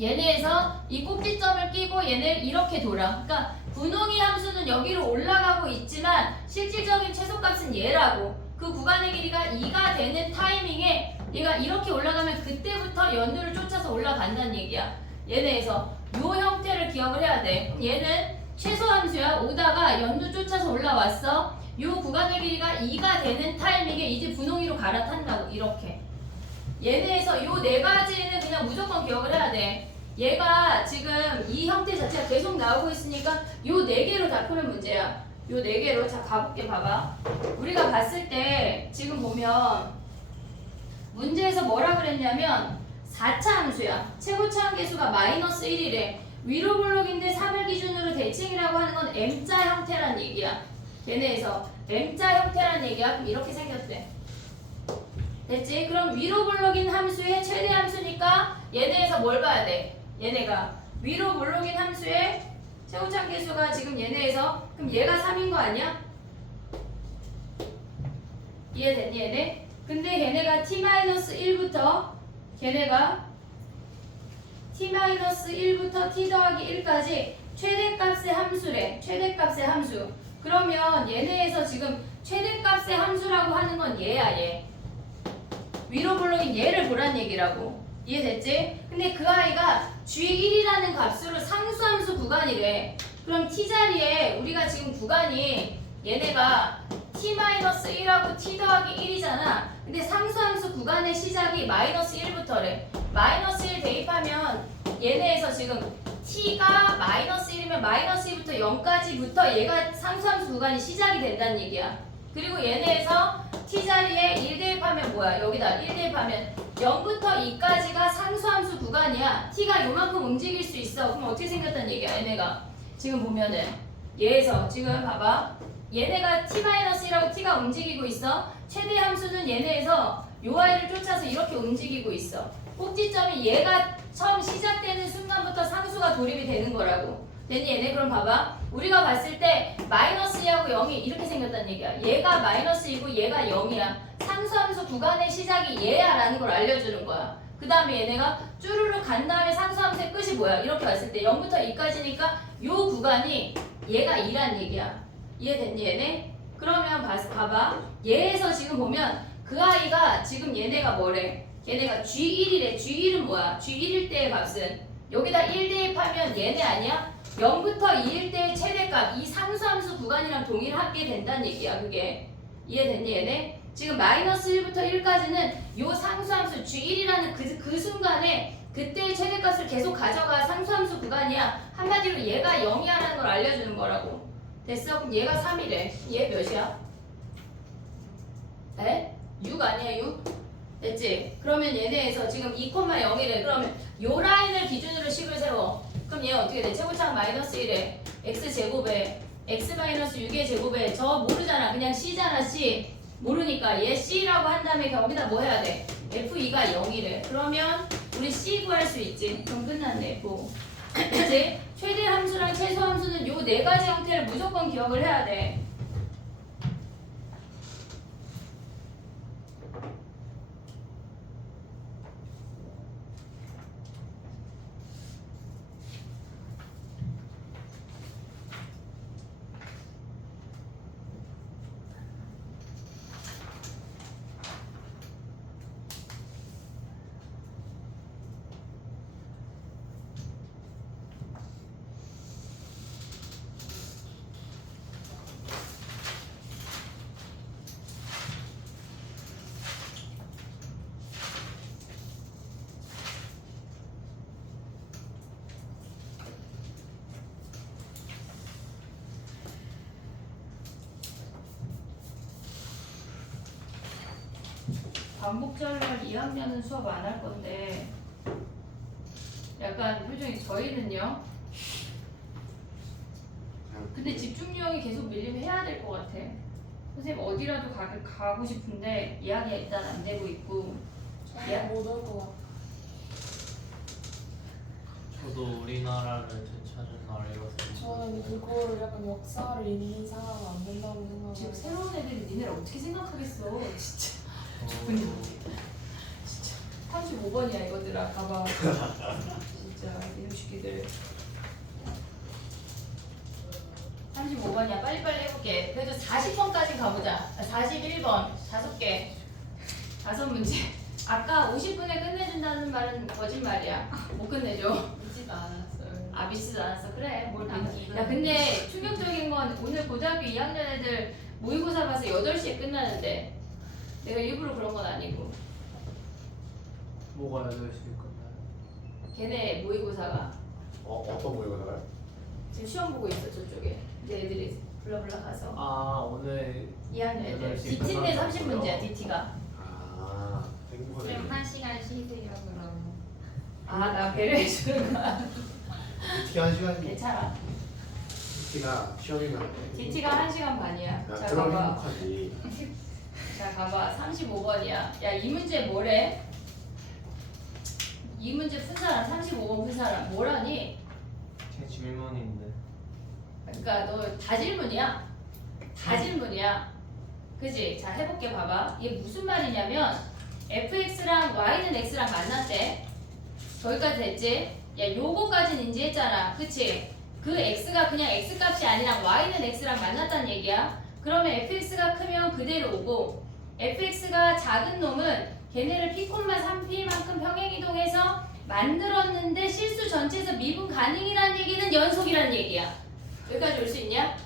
얘네에서 이 꼭지점을 끼고 얘네 이렇게 돌아. 그러니까 분홍이 함수는 여기로 올라가고 있지만 실질적인 최소값은 얘라고. 그 구간의 길이가 2가 되는 타이밍에 얘가 이렇게 올라가면 그때부터 연도를 쫓아서 올라간다는 얘기야. 얘네에서 요 형태를 기억을 해야 돼. 얘는 최소 함수야. 오다가 연도 쫓아서 올라왔어. 요 구간의 길이가 2가 되는 타이밍에 이제 분홍이로 갈아탄다고. 이렇게. 얘네에서 요 4가지는 그냥 무조건 기억을 해야 돼. 얘가 지금 이 형태 자체가 계속 나오고 있으니까 요 4개로 다 푸는 문제야. 요 4개로. 자, 가볼게. 봐봐. 우리가 봤을 때 지금 보면 문제에서 뭐라 그랬냐면 4차 함수야. 최고차 함계수가 -1이래. 위로 블록인데 3을 기준으로 대칭이라고 하는 건 M자 형태란 얘기야. 걔네에서 M자 형태란 얘기야. 그럼 이렇게 생겼대. 됐지? 그럼 위로 블록인 함수의 최대 함수니까 얘네에서 뭘 봐야 돼? 얘네가 위로 블록인 함수의 최고차 함계수가 지금 얘네에서 그럼 얘가 3인 거 아니야? 이해됐니 얘네? 근데 얘네가 t-1부터 걔네가 t-1부터 t 더하기 1까지 최대값의 함수래. 최대값의 함수. 그러면 얘네에서 지금 최대값의 함수라고 하는 건 얘야 얘. 위로 블록인 얘를 보란 얘기라고. 이해됐지? 근데 그 아이가 g1이라는 값으로 상수함수 구간이래. 그럼 t자리에 우리가 지금 구간이 얘네가 t-1하고 t 더하기 1이잖아. 근데 상수함수 구간의 시작이 -1부터래. -1 대입하면 얘네에서 지금 t가 -1이면 -2부터 0까지부터 얘가 상수함수 구간이 시작이 된다는 얘기야. 그리고 얘네에서 t자리에 1 대입하면 뭐야? 여기다 1 대입하면 0부터 2까지가 상수함수 구간이야. t가 요만큼 움직일 수 있어. 그럼 어떻게 생겼다는 얘기야 얘네가. 지금 보면은 얘에서 지금 봐봐. 얘네가 t-1이라고 t가 움직이고 있어. 최대 함수는 얘네에서 요 아이를 쫓아서 이렇게 움직이고 있어. 꼭지점이 얘가 처음 시작되는 순간부터 상수가 돌입이 되는 거라고. 됐니 얘네? 그럼 봐봐. 우리가 봤을 때 -2하고 0이 이렇게 생겼다는 얘기야. 얘가 -2고 얘가 0이야. 상수함수 구간의 시작이 얘야 라는 걸 알려주는 거야. 그 다음에 얘네가 쭈루룩 간 다음에 상수함수의 끝이 뭐야? 이렇게 봤을 때 0부터 2까지니까 요 구간이 얘가 2란 얘기야. 이해됐니 얘네? 그러면 봐봐. 얘에서 지금 보면 그 아이가 지금 얘네가 뭐래? 얘네가 G1이래. G1은 뭐야? G1일 때의 값은 여기다 1 대입하면 얘네 아니야? 0부터 2일 때의 최대값 이 상수함수 구간이랑 동일하게 된다는 얘기야. 그게 이해됐니 얘네? 지금 -1부터 1까지는 요 상수함수 G1이라는 그 순간에 그때의 최대값을 계속 가져가 상수함수 구간이야. 한마디로 얘가 0이야라는 걸 알려주는 거라고. 됐어? 그럼 얘가 3이래. 얘 몇이야? 에? 6 아니야 6? 됐지? 그러면 얘네에서 지금 2,0이래. 그러면 요 라인을 기준으로 식을 세워. 그럼 얘 어떻게 돼? 최고차가 -1에 x제곱에 x-6의 제곱에 저 모르잖아. 그냥 c잖아 c. 모르니까 얘 c라고 한 다음에 여기다 뭐 해야 돼? f2가 0이래. 그러면 우리 c 구할 수 있지. 그럼 끝났네. F. 그치? 최대 함수랑 최소 함수는 요 4가지 형태를 무조건 기억을 해야 돼. 반복절날 2학년은 수업 안 할 건데 약간 표정이 저희는요. 근데 집중력이 계속 밀리면 해야 될 것 같아. 선생님 어디라도 가고 싶은데 예약이 일단 안 되고 있고. 저는 못올 것 같아. 저도 우리나라를 되찾은 날이라서 저는 그거를 약간 역사를 인상하면 안 된다고 지금 생각해요. 새로운 애들이 니네를 어떻게 생각하겠어. 진짜. 진짜 35번이야 이거들아. 가봐. 진짜 이놈 새끼들. 35번이야. 빨리빨리 해볼게. 그래도 40번까지 가보자. 41번 5개 5문제. 아까 50분에 끝내준다는 말은 거짓말이야. 못 끝내줘. 믿지도 않았어요. 아 믿지도 않았어. 그래 뭘 아, 믿어. 야 근데 충격적인 건 오늘 고등학교 2학년 애들 모의고사 봐서 8시에 끝나는데 내가 일부러 그런 건 아니고 뭐가 8시에 끝나요? 걔네 모의고사가 어떤 모의고사가요? 지금 시험 보고 있어 저쪽에. 근데 애들이 블라블라 가서 아 오늘 2학년 애들 8시 DT인데 끝나는 30문제야 거요? DT가. 아, 행복하네. 좀 1시간 쉬세요 그럼. 아 나 배려해주는 거야. DT가 1시간이면 괜찮아. DT가 시험이면 안 돼. DT가 1시간 반이야. 야, 자 그럼 가봐. 행복하지. 자 가봐. 35번이야. 야 이 문제 뭐래? 이 문제 푼 사람 35번 푼 사람 뭐라니? 제 질문인데 그러니까 너 다 질문이야. 다 질문이야. 그지? 자 해볼게 봐봐. 이게 무슨 말이냐면 fx랑 y는 x랑 만났대. 거기까지 됐지? 야 요거까지는 인지했잖아. 그치? 그 x가 그냥 x값이 아니라 y는 x랑 만났다는 얘기야. 그러면 fx가 크면 그대로 오고 fx가 작은 놈은 걔네를 p, 3p만큼 평행이동해서 만들었는데 실수 전체에서 미분 가능이라는 얘기는 연속이라는 얘기야. 여기까지 올 수 있냐?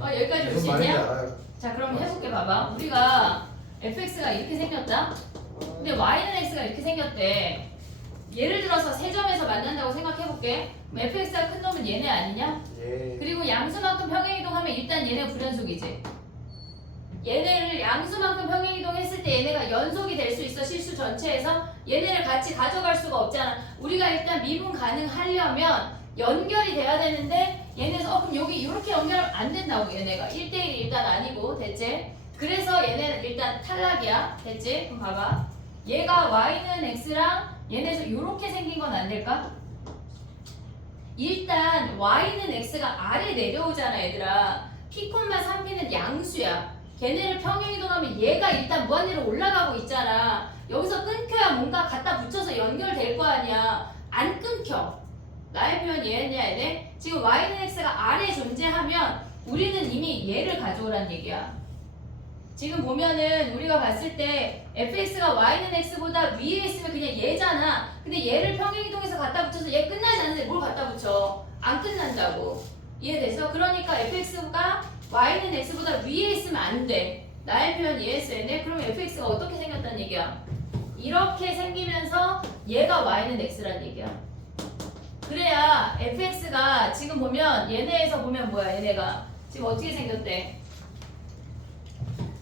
여기까지 올 수 무슨 말인지 있냐? 알아요. 자 그럼 해볼게 봐봐. 우리가 fx가 이렇게 생겼다. 근데 y는 x가 이렇게 생겼대. 예를 들어서 세 점에서 만난다고 생각해볼게. 그럼 fx가 큰 놈은 얘네 아니냐? 예. 그리고 양수만큼 평행이동하면 일단 얘네 불연속이지. 얘네를 양수만큼 평행이동했을 때 얘네가 연속이 될 수 있어. 실수 전체에서 얘네를 같이 가져갈 수가 없잖아. 우리가 일단 미분 가능하려면 연결이 돼야 되는데 얘네에서 그럼 여기 이렇게 연결 안 된다고. 얘네가 1대1이 일단 아니고 됐지? 그래서 얘네는 일단 탈락이야. 됐지? 그럼 봐봐. 얘가 y는 x랑 얘네에서 이렇게 생긴 건 안 될까? 일단 y는 x가 아래 내려오잖아 얘들아. p, 3p는 양수야. 걔네를 평행이동하면 얘가 일단 무한대로 올라가고 있잖아. 여기서 끊겨야 뭔가 갖다 붙여서 연결될 거 아니야. 안 끊겨. 나의 표현 이해했냐 얘네? 지금 y는 x가 아래 존재하면 우리는 이미 얘를 가져오란 얘기야. 지금 보면은 우리가 봤을 때 fx가 y는 x보다 위에 있으면 그냥 얘잖아. 근데 얘를 평행이동해서 갖다 붙여서 얘 끝나지 않는데 뭘 갖다 붙여? 안 끝난다고. 이해돼서? 그러니까 fx가 y는 x보다 위에 있으면 안 돼. 나의 표현 이해했어 얘네? 그럼 fx가 어떻게 생겼다는 얘기야? 이렇게 생기면서 얘가 y는 x란 얘기야. 그래야 fx가 지금 보면 얘네에서 보면 뭐야 얘네가 지금 어떻게 생겼대?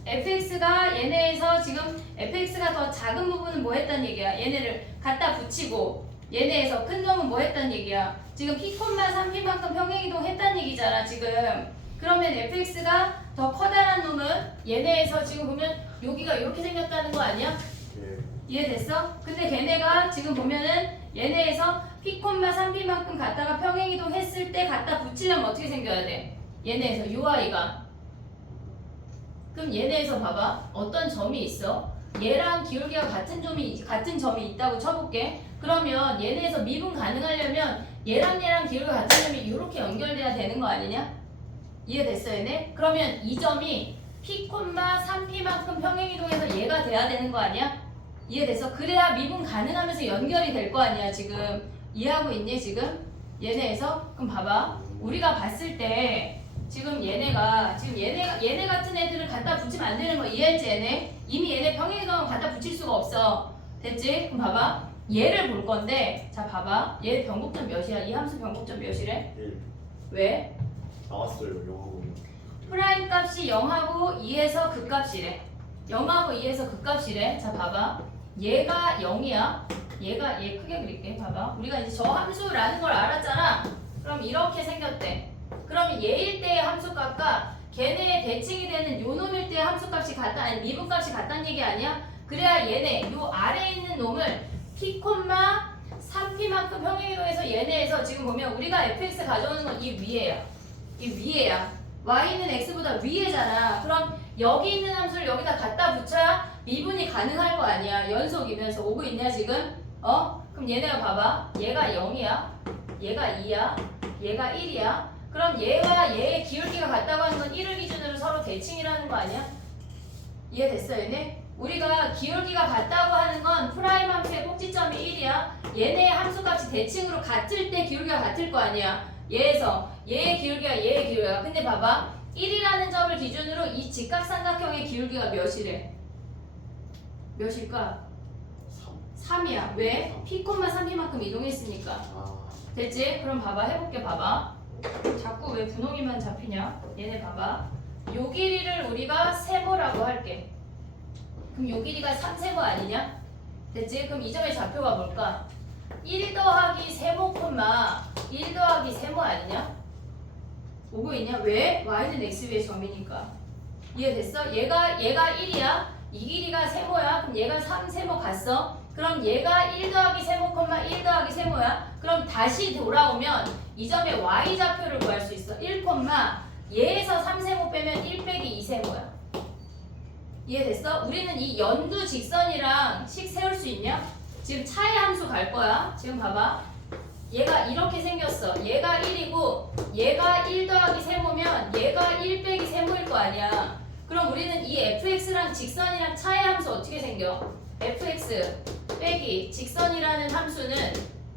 fx가 얘네에서 지금 fx가 더 작은 부분은 뭐 했단 얘기야? 얘네를 갖다 붙이고 얘네에서 큰 놈은 뭐 했단 얘기야? 지금 p, 3p만큼 평행이동 했단 얘기잖아 지금. 그러면 fx가 더 커다란 놈은 얘네에서 지금 보면 여기가 이렇게 생겼다는 거 아니야? 예. 이해됐어? 근데 걔네가 지금 보면은 얘네에서 p, 3p만큼 갖다가 평행이동 했을 때 갖다 붙이려면 어떻게 생겨야 돼? 얘네에서 UI가. 그럼 얘네에서 봐봐. 어떤 점이 있어? 얘랑 기울기가 같은 점이 있다고 쳐볼게. 그러면 얘네에서 미분 가능하려면 얘랑 기울기가 같은 점이 이렇게 연결돼야 되는 거 아니냐? 이해됐어 얘네? 그러면 이 점이 p, 3p만큼 평행이동해서 얘가 돼야 되는 거 아니야? 이해됐어? 그래야 미분 가능하면서 연결이 될 거 아니야 지금. 이해하고 있니 지금? 얘네에서? 그럼 봐봐. 우리가 봤을 때 지금 얘네 같은 애들을 갖다 붙이면 안 되는 거 이해했지 얘네? 이미 얘네 평행이동하면 갖다 붙일 수가 없어. 됐지? 그럼 봐봐. 얘를 볼 건데 자 봐봐. 얘 변곡점 몇이야? 이 함수 변곡점 몇이래? 1. 왜? 나왔어요, 영어 보면. 프라임 값이 0하고 2에서 그 값이래. 0하고 2에서 극값이래. 자 봐봐. 얘가 0이야. 얘 크게 그릴게. 봐봐. 우리가 이제 저 함수라는 걸 알았잖아. 그럼 이렇게 생겼대. 그럼 얘일 때의 함수값과 걔네의 대칭이 되는 요 놈일 때의 함수값이 같다. 아니 미분값이 같다는 얘기 아니야? 그래야 얘네 요 아래에 있는 놈을 p, 3p만큼 평행이동해서 얘네에서 지금 보면 우리가 fx 가져오는 건 이 위에야. 이 위에야. y는 x보다 위에잖아. 그럼 여기 있는 함수를 여기다 갖다 붙여야 미분이 가능할 거 아니야. 연속이면서 오고 있냐 지금? 그럼 얘네가 봐봐. 얘가 0이야. 얘가 2야. 얘가 1이야. 그럼 얘와 얘의 기울기가 같다고 하는 건 1을 기준으로 서로 대칭이라는 거 아니야? 이해됐어 얘네? 우리가 기울기가 같다고 하는 건 프라임 함수의 꼭지점이 1이야. 얘네의 함수값이 대칭으로 같을 때 기울기가 같을 거 아니야. 얘에서 얘의 기울기가 근데 봐봐 1이라는 점을 기준으로 이 직각삼각형의 기울기가 몇이래? 몇일까? 3이야. 왜? p, 3p만큼 이동했으니까. 됐지? 그럼 봐봐 해볼게. 봐봐 자꾸 왜 분홍이만 잡히냐? 얘네 봐봐 요 길이를 우리가 세모라고 할게. 그럼 요 길이가 3세모 아니냐? 됐지? 그럼 이 점의 좌표가 뭘까? 1 더하기 세모, 1 더하기 세모 아니냐? 오고 있냐? 왜? y는 x 위의 점이니까. 이해됐어? 얘가 1이야. 이 길이가 세모야. 그럼 얘가 3세모 갔어. 그럼 얘가 1 더하기 세모, 1 더하기 세모야. 그럼 다시 돌아오면 이 점의 y 좌표를 구할 수 있어. 1, 얘에서 3세모 빼면 1 빼기 2세모야. 이해됐어? 우리는 이 연두 직선이랑 식 세울 수 있냐? 지금 차의 함수 갈 거야. 지금 봐봐. 얘가 이렇게 생겼어. 얘가 1이고 얘가 1 더하기 세모면 얘가 1 빼기 세모일 거 아니야. 그럼 우리는 이 fx랑 직선이랑 차의 함수 어떻게 생겨? fx 빼기 직선이라는 함수는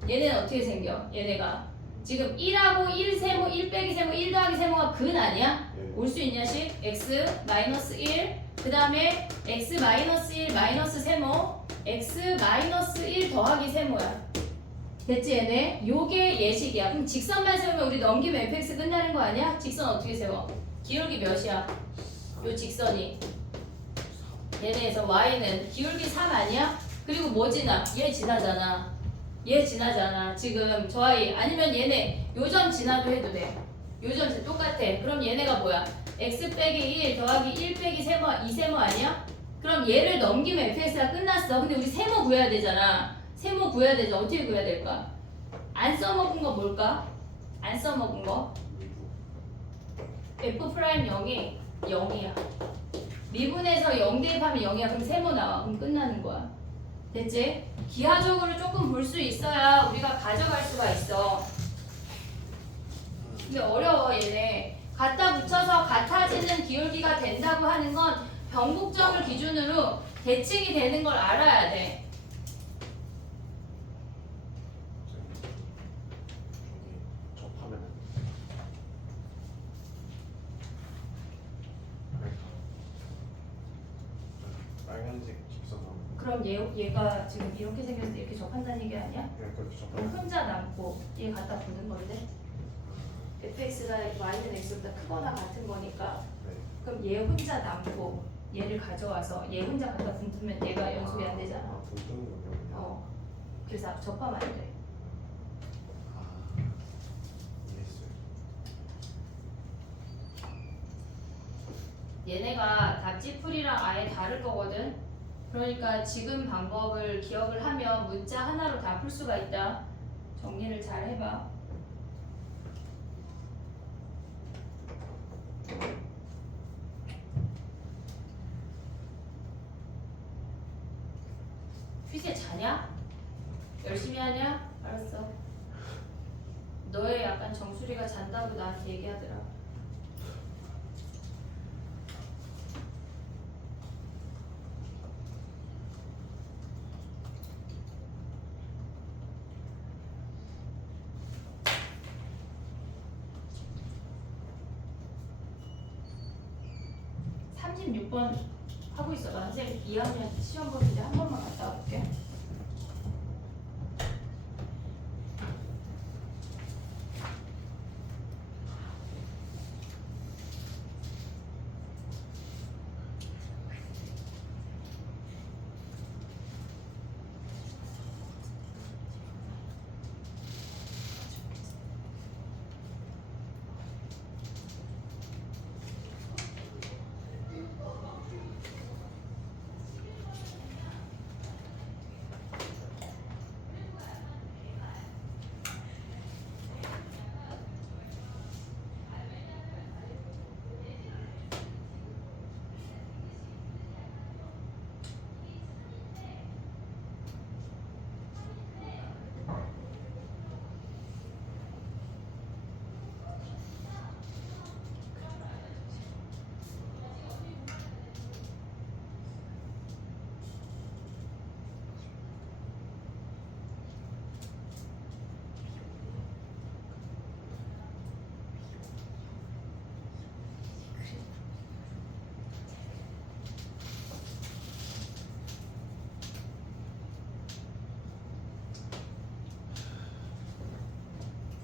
얘네는 어떻게 생겨? 얘네가 지금 1하고 1세모, 1 빼기 세모, 1 더하기 세모가 근 아니야? 올 수 있냐 식? x 마이너스 1 그 다음에 x 마이너스 1 마이너스 세모 x 마이너스 1 더하기 세모야. 됐지 얘네? 요게 예식이야. 그럼 직선만 세우면 우리 넘기면 fx 끝나는 거 아니야? 직선 어떻게 세워? 기울기 몇이야? 요 직선이 얘네에서 y는 기울기 3 아니야? 그리고 뭐 지나? 얘 지나잖아. 얘 지나잖아. 지금 저 아이 아니면 얘네 요점 지나도 해도 돼. 요점 똑같아. 그럼 얘네가 뭐야? x 빼기 1 더하기 1 빼기 세모 2세모 아니야? 그럼 얘를 넘기면 fx가 끝났어. 근데 우리 세모 구해야 되잖아. 세모 구해야 되죠. 어떻게 구해야 될까? 안 써먹은 거 뭘까? 안 써먹은 거 f 프라임 0이 0이야. 미분에서 0 대입하면 0이야. 그럼 세모 나와. 그럼 끝나는 거야. 됐지? 기하적으로 조금 볼 수 있어야 우리가 가져갈 수가 있어. 근데 어려워 얘네. 갖다 붙여서 같아지는 기울기가 된다고 하는 건 변곡점을 기준으로 대칭이 되는 걸 알아야 돼. 접하면 빨간색 직선하고 그럼 얘가 지금 이렇게 생겼는데 이렇게 접한다는 얘기 아니야? 그렇게 그럼 접하면 혼자 남고 얘 갖다 붙는 건데 fx가 y는 x보다 크거나 같은 거니까 네. 그럼 얘 혼자 남고 얘를 가져와서 얘 혼자 갖다 붙으면 얘가 연속이 안 되잖아. 동등군요. 그래서 접하면 안 돼. 이해했어요. 얘네가 답지풀이랑 아예 다를 거거든. 그러니까 지금 방법을 기억을 하면 문자 하나로 다 풀 수가 있다. 정리를 잘 해봐. 휘재 자냐? 열심히 하냐? 알았어. 너의 약간 정수리가 잔다고 나한테 얘기하더라. (36번) 하고 있어봐. 선생님 2학년 시험 볼 때 한 번만 갔다 와볼게.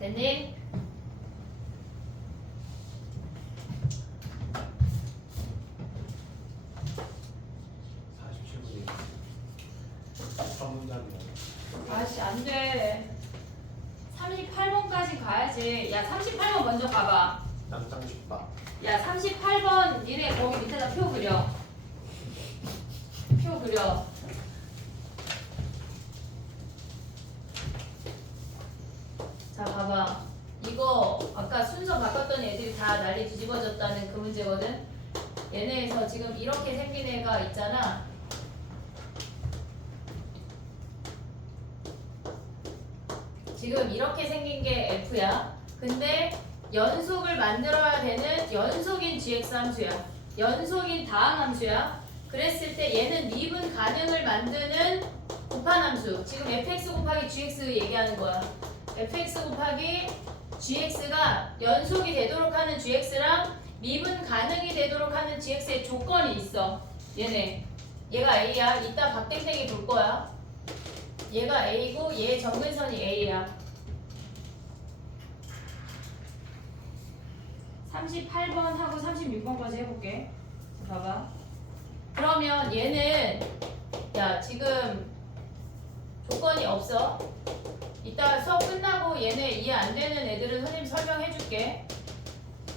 됐니? 한 문장이요. 아씨 안돼. 38번까지 가야지. 야 38번 먼저 가봐. 짱짱 쉽다. 야 38번 니네 거기 밑에다 표 그려. 표 그려. 자 봐봐. 이거 아까 순서 바꿨더니 애들이 다 난리 뒤집어졌다는 그 문제거든. 얘네에서 지금 이렇게 생긴 애가 있잖아. 지금 이렇게 생긴 게 F야. 근데 연속을 만들어야 되는 연속인 GX 함수야. 연속인 다항 함수야. 그랬을 때 얘는 미분 가능을 만드는 곱한 함수. 지금 fx 곱하기 gx 얘기하는 거야. fx 곱하기 gx가 연속이 되도록 하는 gx랑 미분 가능이 되도록 하는 gx의 조건이 있어. 얘네. 얘가 a야. 이따 박땡땡이 볼 거야. 얘가 a고 얘의 점근선이 a야. 38번하고 36번까지 해볼게. 자, 봐봐. 그러면 얘는 야 지금 조건이 없어. 이따 수업 끝나고 얘네 이해 안 되는 애들은 선생님 설명해줄게.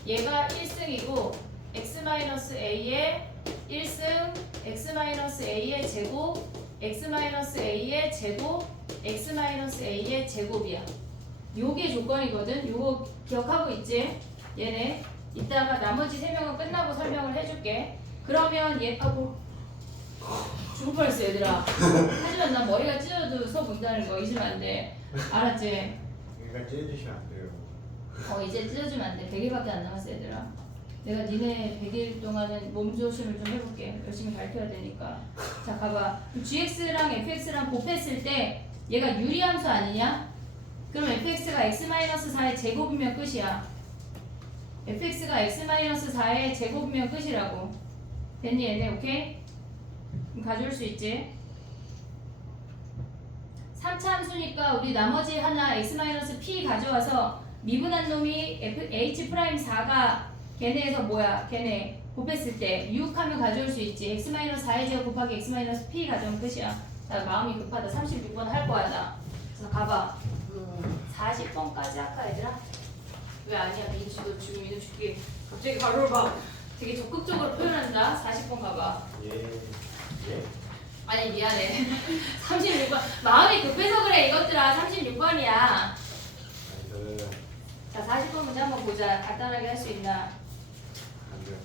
얘가 1승이고 x-a의 1승 x-a의 제곱 x-a의 제곱 x-a의 제곱이야. 요게 조건이거든. 요거 기억하고 있지? 얘네 이따가 나머지 3명은 끝나고 설명을 해줄게. 그러면 얘 하고 죽을 뻔했어 얘들아. 하지만 난 머리가 찢어도 수업 본다는 거 잊으면 안 돼. 알았지? 그러니까 찢어주시면 안 돼요. 이제 찢어주면 안 돼. 100일밖에 안 남았어 얘들아. 내가 니네 100일 동안은 몸조심을 좀 해볼게. 열심히 가르쳐야 되니까. 자 가봐. gx랑 fx랑 곱했을 때 얘가 유리함수 아니냐? 그럼 fx가 x-4의 제곱이면 끝이야. fx가 x-4의 제곱이면 끝이라고. 됐니 얘네? 오케이? 그럼 가져올 수 있지? 3차 함수니까 우리 나머지 하나 x-p 가져와서 미분한 놈이 h'4가 걔네에서 뭐야? 걔네 곱했을 때 유혹하면 가져올 수 있지. x-4의 제곱 곱하기 x-p 가져오면 끝이야. 자 마음이 급하다. 36번 할 거야 나. 그래서 가봐. 40번까지 할까 얘들아? 왜 아니야? 민수 너 지금 이거 줄게. 갑자기 바로 막 되게 적극적으로 표현한다. 40번 가봐. 예. 아니 미안해. 36번 마음이 급해서 그래 이것들아. 36번이야. 나이스. 자 40번 문제 한번 보자. 간단하게 할 수 있나? 안 돼요.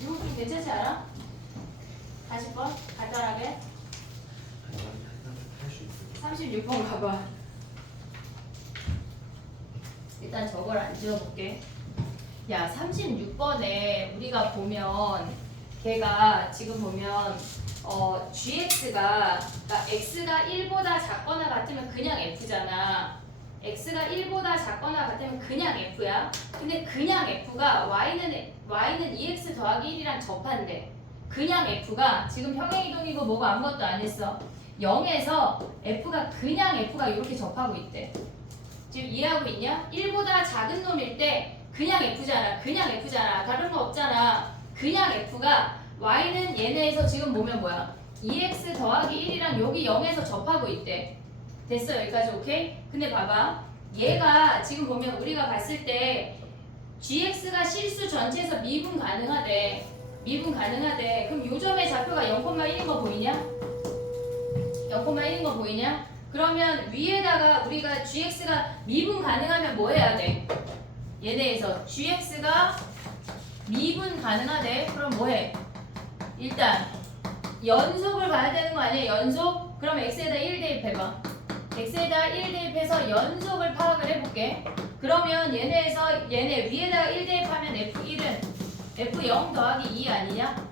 이거 좀 괜찮지 않아? 40번 간단하게. 할수 있어요. 36번 가봐. 일단 저걸 안 지워볼게. 야 36번에 우리가 보면 걔가 지금 보면 gx가 그러니까 x가 1보다 작거나 같으면 그냥 f잖아. x가 1보다 작거나 같으면 그냥 f야. 근데 그냥 f가 y는 2x 더하기 1이랑 접한대. 그냥 f가 지금 평행이동이고 뭐가 아무것도 안 했어. 0에서 그냥 f가 이렇게 접하고 있대. 지금 이해하고 있냐? 1보다 작은 놈일 때 그냥 f잖아. 그냥 f잖아. 다른 거 없잖아. 그냥 f가 y는 얘네에서 지금 보면 뭐야? 2x 더하기 1이랑 여기 0에서 접하고 있대. 됐어 여기까지 오케이? 근데 봐봐. 얘가 지금 보면 우리가 봤을 때 gx가 실수 전체에서 미분 가능하대. 미분 가능하대. 그럼 요점의 좌표가 0,1인 거 보이냐? 0,1인 거 보이냐? 그러면 위에다가 우리가 gx가 미분 가능하면 뭐 해야 돼? 얘네에서 gx가 미분 가능하대. 그럼 뭐 해? 일단 연속을 봐야 되는 거 아니야? 연속? 그럼 x에다 1 대입해봐. x에다 1 대입해서 연속을 파악을 해볼게. 그러면 얘네 위에다가 1 대입하면 f1은 f0 더하기 2 아니냐?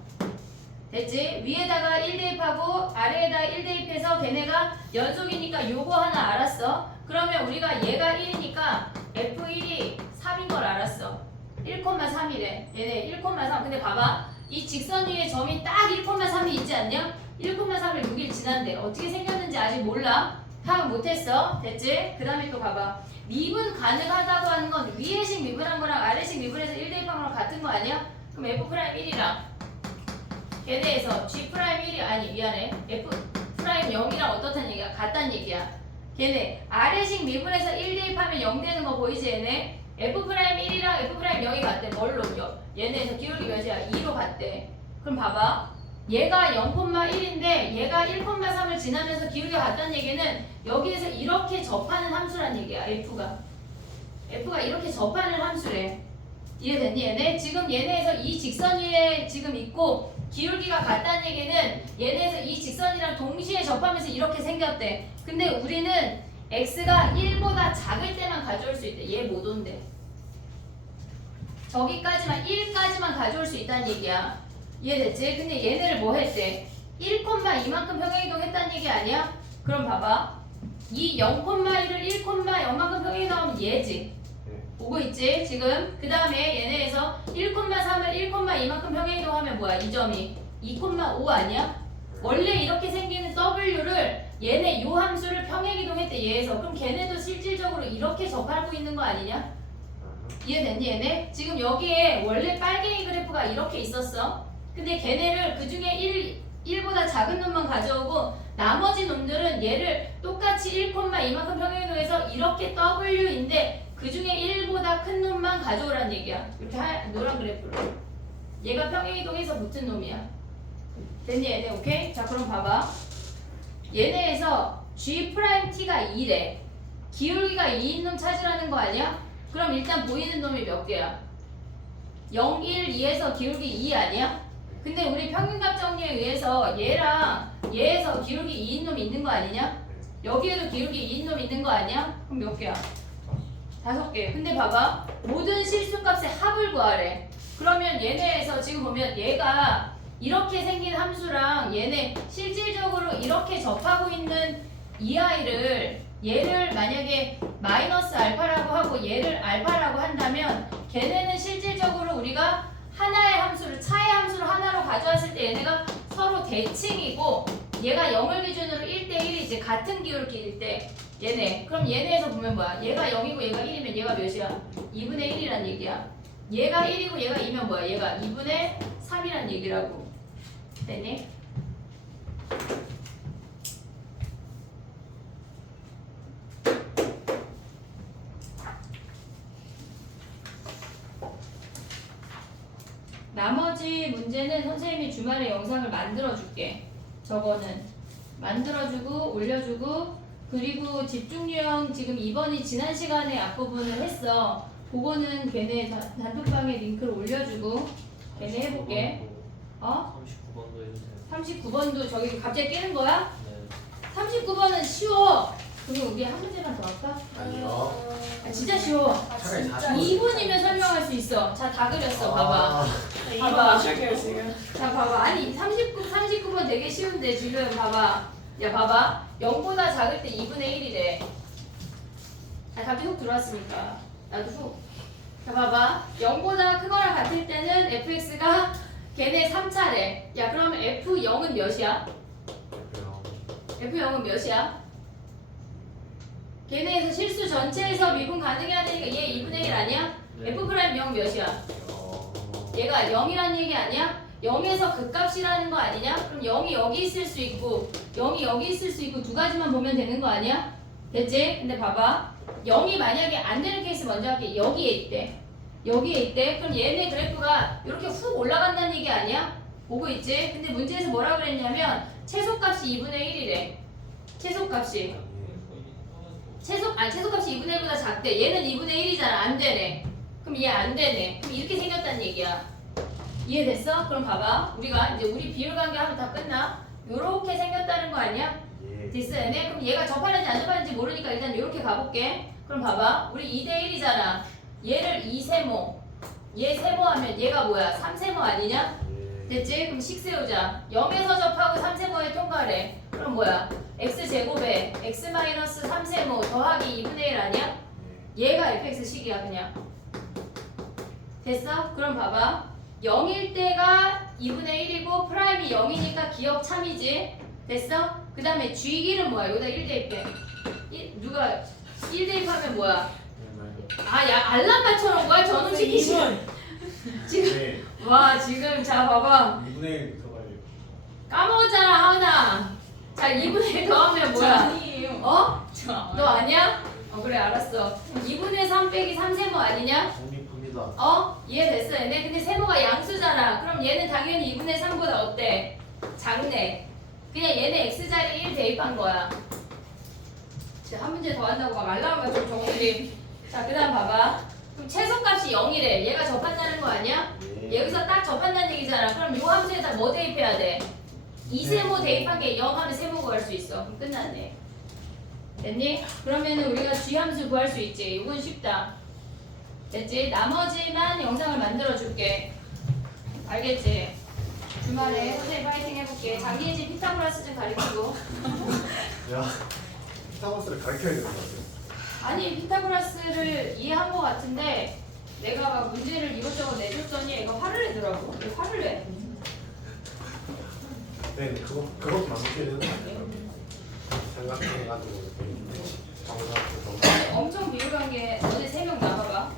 됐지? 위에다가 1 대입하고 아래에다 1 대입해서 걔네가 연속이니까 요거 하나 알았어. 그러면 우리가 얘가 1이니까 f1이 3인 걸 알았어. 1,3이래. 얘네 1,3. 근데 봐봐. 이 직선 위에 점이 딱 1,3이 있지 않냐? 1,3을 6일 지난대. 어떻게 생겼는지 아직 몰라. 파악 못했어? 됐지? 그 다음에 또 봐봐. 미분 가능하다고 하는 건 위에식 미분한 거랑 아래식 미분해서 1 대입한 거랑 같은 거 아니야? 그럼 F'1이랑 걔네에서 G'1이 아니 미안해 F'0이랑 어떻다는 얘기야? 같다는 얘기야. 걔네 아래식 미분해서 1 대입하면 0 되는 거 보이지 얘네? F'1이랑 F'0이 같대. 뭘로? 얘네에서 기울기 몇이야? 2로 같대. 그럼 봐봐. 얘가 0,1인데 얘가 1,3을 지나면서 기울기가 같다는 얘기는 여기에서 이렇게 접하는 함수란 얘기야. F가 이렇게 접하는 함수래. 이해됐니 얘네? 지금 얘네에서 이 직선 위에 지금 있고 기울기가 같다는 얘기는 얘네에서 이 직선이랑 동시에 접하면서 이렇게 생겼대. 근데 우리는 x가 1보다 작을 때만 가져올 수 있대. 얘 못 온대. 저기까지만 1까지만 가져올 수 있다는 얘기야. 이해됐지? 근데 얘네를 뭐 했대? 1,2만큼 평행이동 했다는 얘기 아니야? 그럼 봐봐. 이 0,1을 1,0만큼 평행이 나오면 얘지. 네. 오고 있지? 지금 그 다음에 얘네에서 1,3을 1,2만큼 평행이동하면 뭐야? 이 점이 2,5 아니야? 원래 이렇게 생기는 W를 얘네 요 함수를 평행이동했대 얘에서. 그럼 걔네도 실질적으로 이렇게 접하고 있는 거 아니냐? 이해됐니 얘네? 지금 여기에 원래 빨갱이 그래프가 이렇게 있었어. 근데 걔네를 그 중에 1보다 작은 놈만 가져오고 나머지 놈들은 얘를 똑같이 1,2만큼 평행이동해서 이렇게 W인데 그 중에 1보다 큰 놈만 가져오란 얘기야. 이렇게 노란 그래프로. 얘가 평행이동해서 붙은 놈이야. 됐니 얘네? 오케이? 자 그럼 봐봐. 얘네에서 G'T가 2래. 기울기가 2인 놈 찾으라는 거 아니야? 그럼 일단 보이는 놈이 몇 개야? 0, 1, 2에서 기울기 2 아니야? 근데 우리 평균값 정리에 의해서 얘랑 얘에서 기울기 2인 놈이 있는 거 아니냐? 여기에도 기울기 2인 놈 있는 거 아니야? 그럼 몇 개야? 5개. 근데 봐봐. 모든 실수값의 합을 구하래. 그러면 얘네에서 지금 보면 얘가 이렇게 생긴 함수랑 얘네 실질적으로 이렇게 접하고 있는 이 아이를 얘를 만약에 마이너스 알파라고 하고 얘를 알파라고 한다면 걔네는 실질적으로 우리가 하나의 함수를 차의 함수를 하나로 가져왔을 때 얘네가 서로 대칭이고 얘가 0을 기준으로 1대1이지 같은 기울기일 때 얘네 그럼 얘네에서 보면 뭐야? 얘가 0이고 얘가 1이면 얘가 몇이야? 2분의 1이란 얘기야. 얘가 1이고 얘가 2면 뭐야? 얘가 2분의 3이란 얘기라고. 됐니? 나머지 문제는 선생님이 주말에 영상을 만들어줄게. 저거는 만들어주고 올려주고 그리고 집중유형 지금 2번이 지난 시간에 앞부분을 했어. 그거는 걔네 단톡방에 링크를 올려주고 걔네 해볼게. 어? 39번도 해주세요. 39번도 저기 갑자기 끼는 거야? 네. 39번은 쉬워. 그럼 우리 한 문제만 더 할까? 아니요. 아, 진짜 쉬워. 차라리 진짜 2분이면 설명할 수 있어. 자, 다 그렸어. 봐봐. 아, 이거 봐봐. 맞출게요 지금. 자, 봐봐. 아니, 39번 되게 쉬운데 지금 봐봐. 야, 봐봐. 0보다 작을 때 2분의 1이래. 아, 갑자기 훅 들어왔으니까. 나도 훅. 자, 봐봐. 0보다 크거나 같을 때는 fx가 걔네 3차래. 야, 그러면 f0은 몇이야? f0은 몇이야? 걔네에서 실수 전체에서 미분 가능해야 되니까 얘 2분의 1 아니야? 네. f'0 몇이야? 얘가 0이란 얘기 아니야? 0에서 극값이라는 거 아니냐? 그럼 0이 여기 있을 수 있고 0이 여기 있을 수 있고 두 가지만 보면 되는 거 아니야? 됐지? 근데 봐봐. 0이 만약에 안 되는 케이스 먼저 할게. 여기에 있대. 여기에 있대. 그럼 얘네 그래프가 이렇게 훅 올라간다는 얘기 아니야? 보고 있지? 근데 문제에서 뭐라 그랬냐면 최소값이 2분의 1이래. 최소값이. 최소값이 2분의 1보다 작대. 얘는 2분의 1이잖아. 안 되네. 그럼 얘 안 되네. 그럼 이렇게 생겼다는 얘기야. 이해됐어? 그럼 봐봐. 우리가 이제 우리 비율 관계 하면 다 끝나. 요렇게 생겼다는 거 아니야? 예. 됐어 얘네? 그럼 얘가 접하는지 안 접하는지 모르니까 일단 요렇게 가볼게. 그럼 봐봐. 우리 2대 1이잖아. 얘를 2세모. 얘 세모하면 얘가 뭐야? 3세모 아니냐? 됐지? 그럼 식 세우자. 0에서 접하고 3세모에 통과래. 그럼 뭐야? x제곱에 x-3세모 더하기 2분의 1 아니야? 얘가 fx식이야 그냥. 됐어? 그럼 봐봐. 0일 때가 2분의 1이고 프라임이 0이니까 기억 참이지? 됐어? 그 다음에 G1은 뭐야? 여기다 1 대입해. 누가 1 대입하면 뭐야? 아, 야, 알람 맞춰놓은 거야? 전원 시키시면. 지금, 네. 와, 지금, 자, 봐봐. 2분의 1 들어가야 돼요. 까먹었잖아, 하은아. 자, 2분의 1 더하면 뭐야? 아니에요. 어? 저 너 아니야? 그래, 알았어. 2분의 3 빼기 3세모 아니냐? 성립합니다. 이해됐어, 얘네? 근데 세모가 양수잖아. 그럼 얘는 당연히 2분의 3보다 어때? 작네. 그냥 얘네 x자리 1 대입한 거야. 한 문제 더 한다고 막 알람을 좀 정리. 자, 그 다음 봐봐. 그럼 최소값이 0이래. 얘가 접한다는 거 아니야? 네. 여기서 딱 접한다는 얘기잖아. 그럼 요 함수에다 뭐 대입해야 돼? 2세모 대입한 게 0 하면 세모 구할 수 있어. 그럼 끝났네. 됐니? 그러면은 우리가 G 함수 구할 수 있지. 이건 쉽다. 됐지? 나머지만 영상을 만들어 줄게. 알겠지? 주말에 선생님 파이팅 해볼게. 장기의 집 피타고라스 좀 가르치고. 야, 피타고라스를 가르쳐야 되는 것 같아요. 아니 피타고라스를 이해한 것 같은데 내가 막 문제를 이것저것 내줬더니 애가 화를 내더라고. 왜 화를 내? 네, 그것도 만족해야 되는 거 아니에요? 생각해가지고 정답 엄청 비율한 게 너네 3명 나가봐.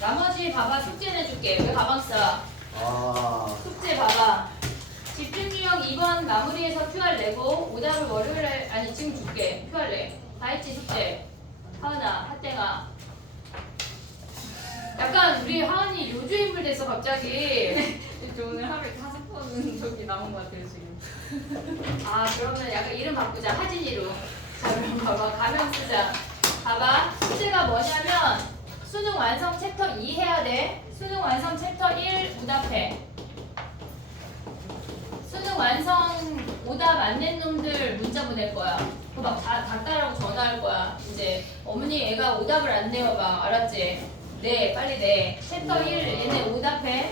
나머지 봐봐. 숙제 내줄게. 왜 가방 싸? 아, 숙제 봐봐. 집중유형 2번 마무리해서 QR 내고 오답을 월요일에 아니 지금 줄게. QR 내. 다 했지 숙제. 하은아, 하땡아. 약간 우리 하은이 요주인물 됐어 갑자기. 저 오늘 하루에 5번 저기 나온 것 같아요 지금. 아 그러면 약간 이름 바꾸자. 하진이로. 자 그럼 봐봐. 가명 쓰자. 봐봐. 숙제가 뭐냐면 수능 완성 챕터 2 해야 돼. 수능 완성 챕터 1 오답해. 수능 완성 오답 안 낸 놈들 문자 보낼 거야. 그거 막 다 따라고 전화할 거야. 이제 어머니 애가 오답을 안 내요 막 알았지? 네 빨리 내. 챕터 1 얘네 오답해.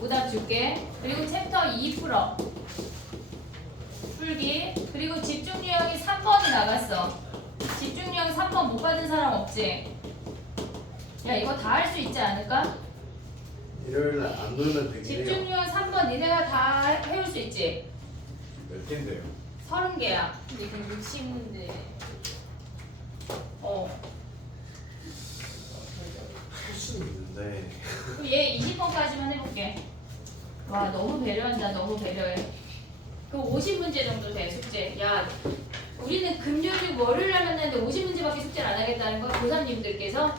오답 줄게. 그리고 챕터 2 풀어. 풀기. 그리고 집중유형이 3번이 나갔어. 집중유형 3번 못 받은 사람 없지? 야 이거 다 할 수 있지 않을까? 일요일날 안 놀면 되긴 해요. 집중유형 3번 니네가 다 해올 수 있지? 몇 개인데요? 30개야. 근데 그 60문제 할 수는 있는데 그럼 얘 20번까지만 해볼게. 와 너무 배려한다. 너무 배려해. 그럼 50문제 정도 돼 숙제. 야 우리는 금요일 월요일날 만나는데 50문제밖에 숙제를 안 하겠다는 거야 고3님들께서?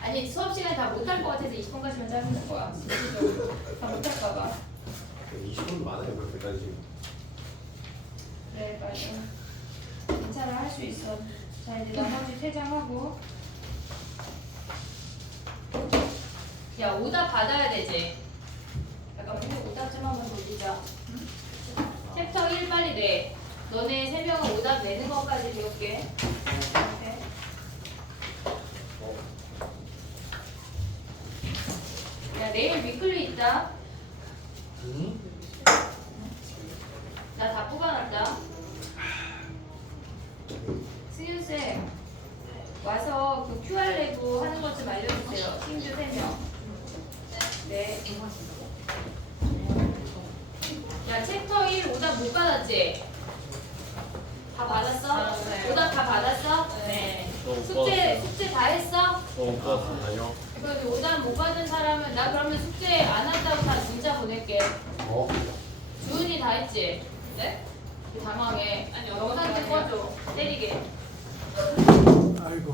아니 수업 시간 다 못할 것 같아서 20번까지만 짜는 거야. 실질적으로 다 못할까 봐. 20분 많아요 그렇게까지. 그래 맞아. 괜찮아 할 수 있어. 자 이제 나머지 퇴장하고. 야 오답 받아야 되지. 잠깐만 오답 좀 한번 돌리자. 챕터 1 빨리 내. 너네 3명은 오답 내는 것까지 배울게. 오케이. 야 내일 위클리 있다. 응? 나 다 뽑아놨다. 승윤쌤 와서 그 QR 내부 하는 것 좀 알려주세요. 신규 3명. 네. 야 챕터 1 오답 못 받았지? 다 받았어? 받았어요. 오답 다 받았어? 네. 저못 숙제 다 했어? 저못 받았어요. 그리고 오답 못 받은 사람은 나 그러면 숙제 안 한다고 다 문자 보낼게. 주은이 다 했지? 네? 당황해. 아니, 영상 좀 꺼줘. 때리게. 아이고.